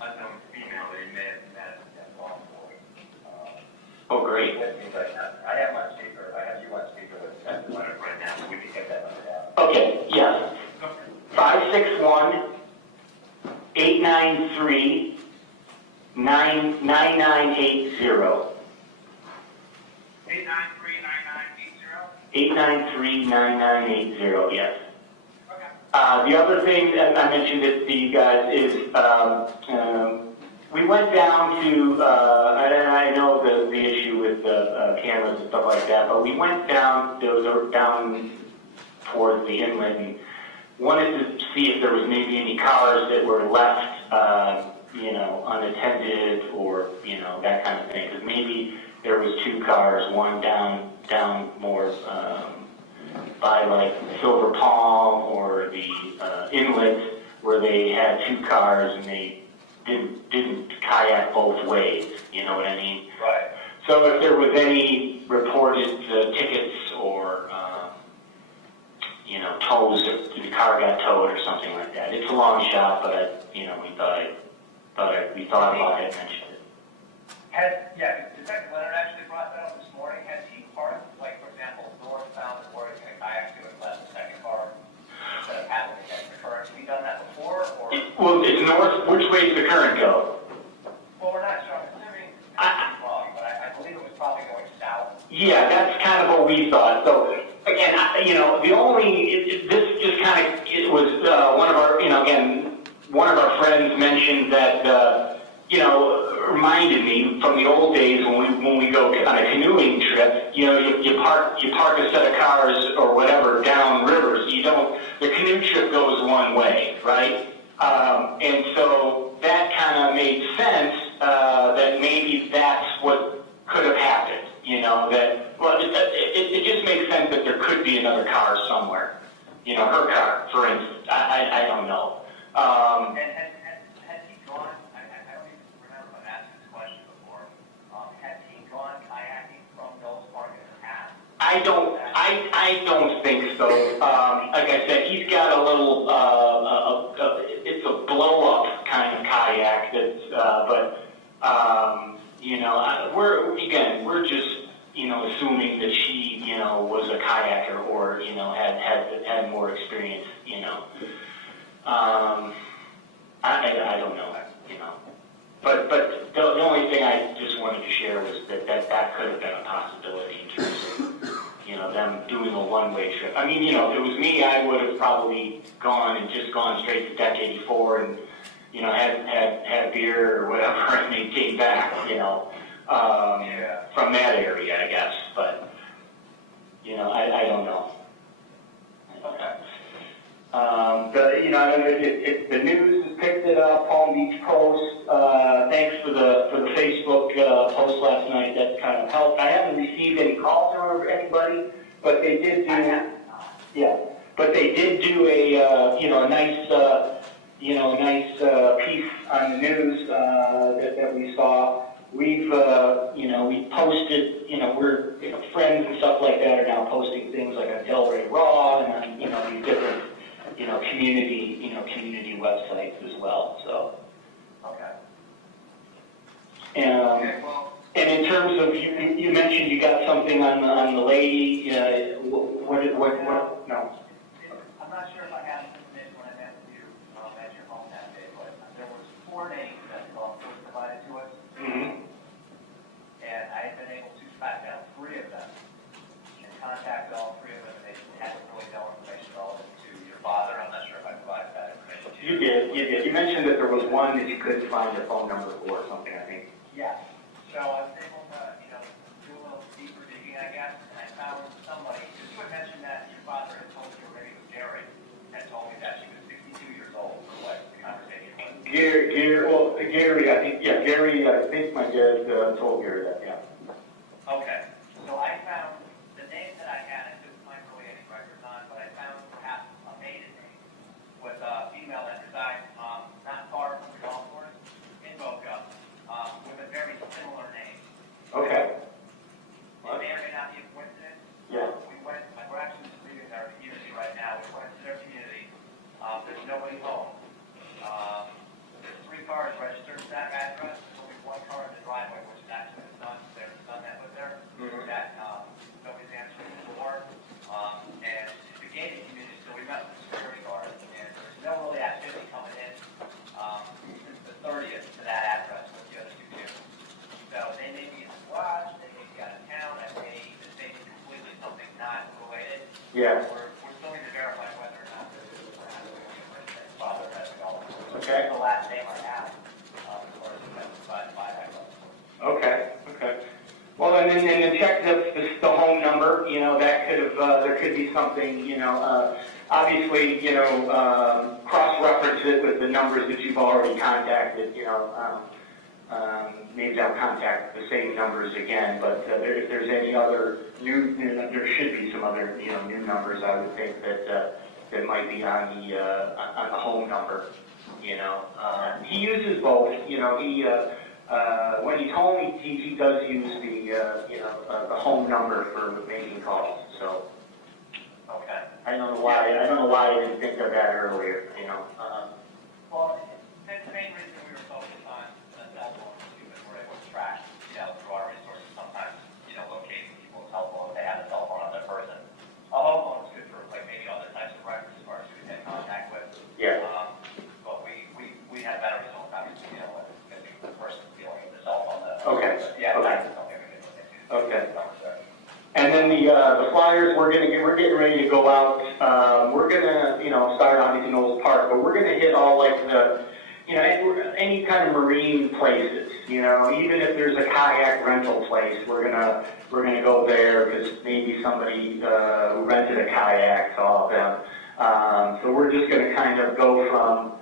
unknown female that he may have met at law enforcement. Oh, great. I have my speaker. I have you on speaker with Detective Leonard right now, so we can get that number down. Okay, yes. 561-893-9980. 893-9980, yes. The other thing that I mentioned it to you guys is we went down to, and I know the issue with the cameras and stuff like that, but we went down, down towards the inlet and wanted to see if there was maybe any cars that were left, unattended or, that kind of thing. Because maybe there was two cars, one down more by like Silver Palm or the inlet where they had two cars and they didn't kayak both ways, you know what I mean? Right. So if there was any reported tickets or, tows, if the car got towed or something like that. It's a long shot, but we thought about it and mentioned it. Detective Leonard actually brought that up this morning. Has he parked, like, for example, northbound and where he's going to kayak to and left the second car instead of having it against the current? Has he done that before, or? Well, it's north. Which way does the current go? Well, we're not sure. I'm assuming it's wrong, but I believe it was probably going south. Yeah, that's kind of what we thought. So again, this just kind of was one of our, one of our friends mentioned that, reminded me from the old days when we go on a canoeing trip. You park a set of cars or whatever down rivers. The canoe trip goes one way, right? And so that kind of made sense that maybe that's what could have happened. It just makes sense that there could be another car somewhere. Her car, for instance. I don't know. And has he gone, I don't even remember if I'm asking this I don't think so. Like I said, he's got a little, it's a blow-up kind of kayak that's, you know, we're just, you know, assuming that she, you know, was a kayaker or, you know, had more experience, you know. I don't know, you know. But the only thing I just wanted to share was that could have been a possibility in terms of, you know, them doing a one-way trip. I mean, you know, if it was me, I would have probably gone straight to Deck 84 and, you know, had beer or whatever, and they came back, you know, from that area, I guess. But, you know, I don't know. Okay. You know, I don't know if the news has picked it up. Palm Beach Post. Thanks for the Facebook post last night. That kind of helped. I haven't received any calls from anybody, but they did do. Yeah, but they did do a you know, a nice piece on the news that we saw. We've you know, we posted, you know, we're, you know, friends and stuff like that are now posting things like on Delray Raw and on, you know, these different, you know, community websites as well. So. Okay. And in terms of you mentioned you got something on the lady. What? No. I'm not sure if I got this information when I met with you at your home that day, but there was 4 names that was provided to us, and I had been able to track down 3 of them and contacted all 3 of them, and they hadn't really no information relevant to your father. I'm not sure if I provided that information to you. You did. You mentioned that there was one that you couldn't find a phone number for or something, I think. Yeah. So I was able to, you know, do a little deeper digging, I guess, and I found somebody, because you had mentioned that your father had told you, or maybe it was Gary, had told me that she was 62 years old, or what the conversation was. Gary, I think, yeah, Gary, I think my dad told Gary that, yeah. Okay. So I found the name that I had, I couldn't find really any records on, but I found perhaps a maiden name with a female that resides not far from the golf course in Boca, with a very similar name. Okay. It may or may not be a coincidence. Yeah. We're actually just leaving our community right now. We went to their community. There's nobody home. There's 3 cars registered to that address. There's only 1 car in the driveway, which is actually the son that lived there. That nobody's answering the door. And it's a gated community, so we met with the security guard, and there's no really activity coming in since the 30th to that address with the other 2 kids. So they may be in the garage, they may be out of town, and this may be completely something not related. Yeah. We're still going to verify whether or not this is perhaps a father has a golf. Okay. The last name I have, as far as specified by that golf. Okay. Well, and then check the home number. You know, that could have there could be something. You know, obviously, you know, cross-reference it with the numbers that you've already contacted. You know, maybe don't contact the same numbers again. But if there's any other there should be some other, you know, new numbers. I would think that might be on the home number. You know, he uses both. You know, he. When he told me, he does use the home number for making calls. So, Okay. I don't know why I didn't think of that earlier. You know. Well, the main reason we were focused on the cell phone is because we're able to track, you know, through our resources sometimes, you know, locating people's cell phone if they have a cell phone on their person. A home phone is good for like maybe other types of records as far as who we get in contact with. Yeah. But we had better results, obviously, you know, with the person dealing with the cell phone. Okay. Yeah. Okay. That's something we can look into. Okay. And then the flyers, we're getting ready to go out. We're gonna, you know, start on these Knowles Park, but we're gonna hit all like the, you know, any kind of marine places. You know, even if there's a kayak rental place, we're gonna go there because maybe somebody who rented a kayak saw them. So we're just gonna kind of go from,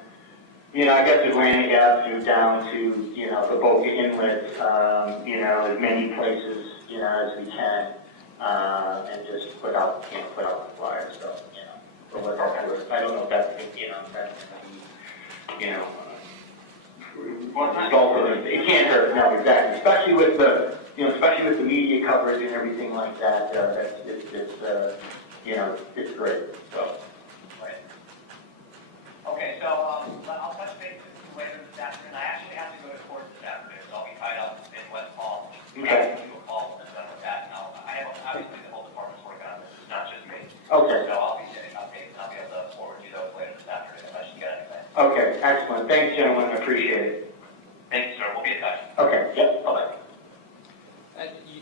you know, I guess Atlantic Avenue down to, you know, the Boca Inlet, you know, as many places, you know, as we can, and just put out the flyers. So, you know, for what that's worth. I don't know if that's, you know, it can't hurt. No, exactly. Especially with the, you know, especially with the media coverage and everything like that. it's great, so. Right. Okay, so I'll touch base with you later this afternoon. I actually have to go to court this afternoon, so I'll be tied up in West Palm. Okay. I'll give you a call when I'm done with that. And I have, obviously, the whole department's working on this. It's not just me. Okay. So I'll be getting updates, and I'll be able to forward you those later this afternoon if I should get anything. Okay, excellent. Thanks, gentlemen, I appreciate it. Thank you, sir. We'll be in touch. Okay, yep, bye-bye.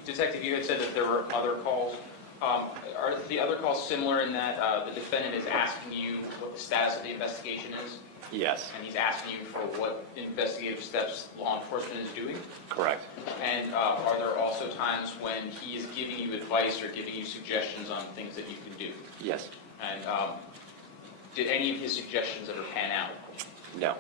Detective, you had said that there were other calls. Are the other calls similar in that the defendant is asking you what the status of the investigation is? Yes, And he's asking you for what investigative steps law enforcement is doing? correct. And are there also times when he is giving you advice or giving you suggestions on things that you can do? Yes. And did any of his suggestions ever pan out? No.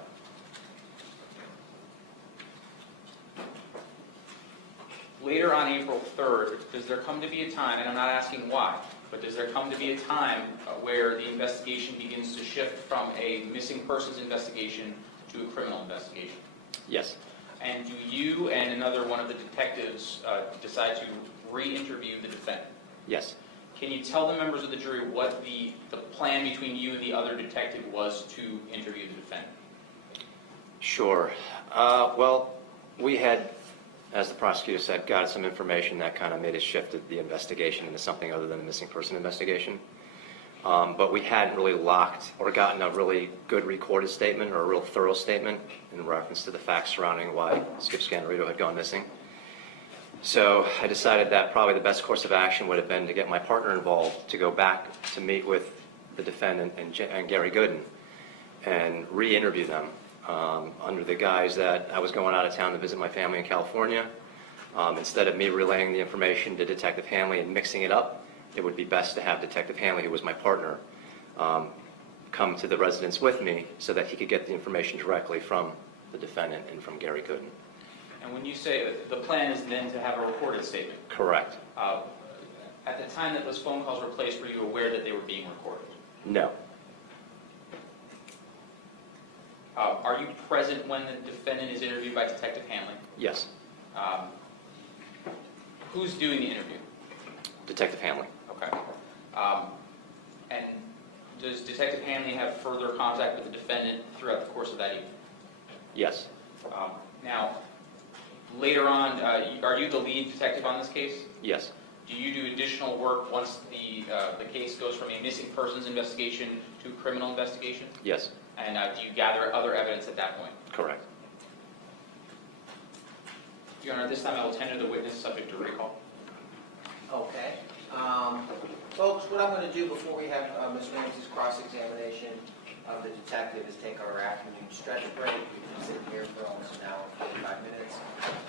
Later on April 3rd, does there come to be a time, and I'm not asking why, but does there come to be a time where the investigation begins to shift from a missing persons investigation to a criminal investigation? Yes. And do you and another one of the detectives decide to re-interview the defendant? Yes. Can you tell the members of the jury what the plan between you and the other detective was to interview the defendant? Sure. Well, we had, as the prosecutor said, got some information that kind of made us shifted the investigation into something other than a missing person investigation. But we hadn't really locked or gotten a really good recorded statement or a real thorough statement in reference to the facts surrounding why Skip Scandirito had gone missing. So I decided that probably the best course of action would have been to get my partner involved, to go back to meet with the defendant and Gary Gooden and re-interview them under the guise that I was going out of town to visit my family in California. Instead of me relaying the information to Detective Hanley and mixing it up, it would be best to have Detective Hanley, who was my partner, come to the residence with me so that he could get the information directly from the defendant and from Gary Gooden. And when you say the plan is then to have a recorded statement, Correct. at the time that those phone calls were placed, were you aware that they were being recorded? No. Are you present when the defendant is interviewed by Detective Hanley? Yes. Who's doing the interview? Detective Hanley. Okay. And does Detective Hanley have further contact with the defendant throughout the course of that evening? Yes. Now, later on, are you the lead detective on this case? Yes. Do you do additional work once the case goes from a missing persons investigation to a criminal investigation? Yes. And do you gather other evidence at that point? Correct. Your Honor, this time I will tender the witness subject to recall. Okay. Folks, what I'm going to do before we have Ms. Ramsey's cross-examination of the detective is take our afternoon stretch break. We've been sitting here for almost an hour and 45 minutes.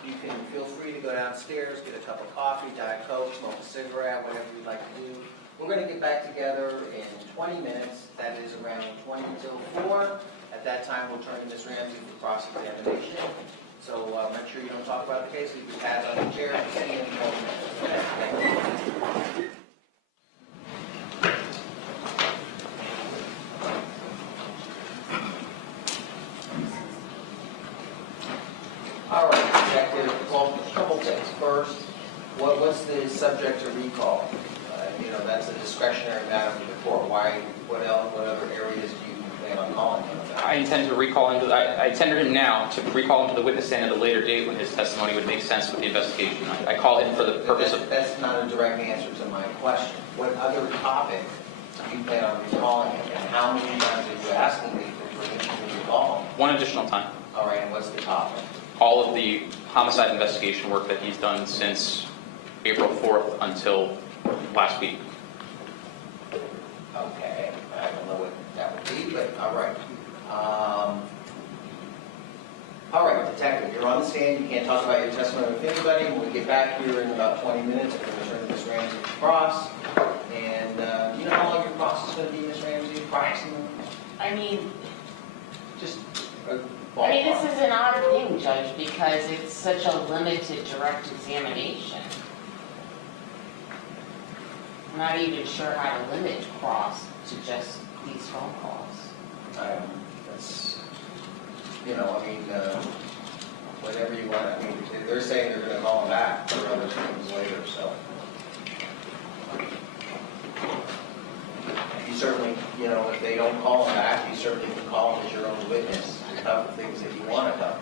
You can feel free to go downstairs, get a cup of coffee, Diet Coke, smoke a cigarette, whatever you'd like to do. We're going to get back together in 20 minutes. That is around 20 till 4. At that time, we'll turn to Ms. Ramsey for cross-examination. So make sure you don't talk about the case. Leave your pads on the chair. See you in 20 minutes. All right, Detective, well, a couple things. First, what's the subject to recall? That's a discretionary matter for the court. What other areas do you plan on calling him about? I intend to recall him. I tendered him now to recall him to the witness stand at a later date when his testimony would make sense with the investigation. I call him for the purpose of... That's not a direct answer to my question. What other topic do you plan on recalling him, and how many times are you asking me for him to recall him? One additional time. All right, and what's the topic? All of the homicide investigation work that he's done since April 4th until last week. Okay, I don't know what that would be, but all right. All right, Detective, you're on the stand. You can't talk about your testimony with anybody. When we get back here in about 20 minutes, I'm going to turn to Ms. Ramsey for cross. And do you know how long your cross is going to be, Ms. Ramsey, approximately? I mean, Just this is an odd thing, Judge, because it's such a limited direct examination. I'm not even sure how to limit cross to just these phone calls. That's, whatever you want. I mean, they're saying they're going to call him back for other things later, so. you know, if they don't call him back, you certainly can call him as your own witness to cover things that you want to cover.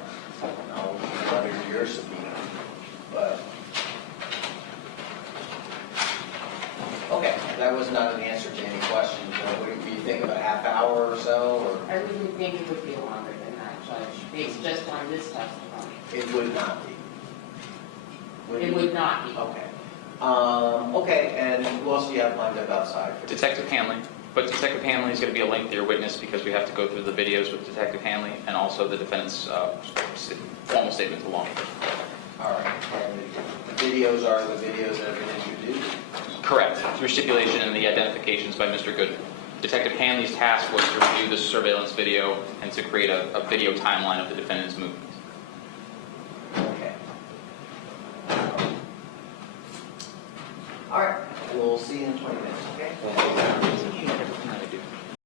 I'll keep under your subpoena. But, okay, that was not an answer to any questions. What do you think, about a half hour or so? Or? I would think it would be longer than that, Judge, based just on this testimony. It would not be. It would not be. Okay. Okay, and who else do you have lined up outside? Detective Hanley. But Detective Hanley is going to be a lengthier witness because we have to go through the videos with Detective Hanley and also the defendant's formal statement to law enforcement. All right. And the videos are the videos that have been introduced? Correct. Through stipulation and the identifications by Mr. Good. Detective Hanley's task was to review the surveillance video and to create a video timeline of the defendant's movement. Okay. All right. We'll see you in 20 minutes.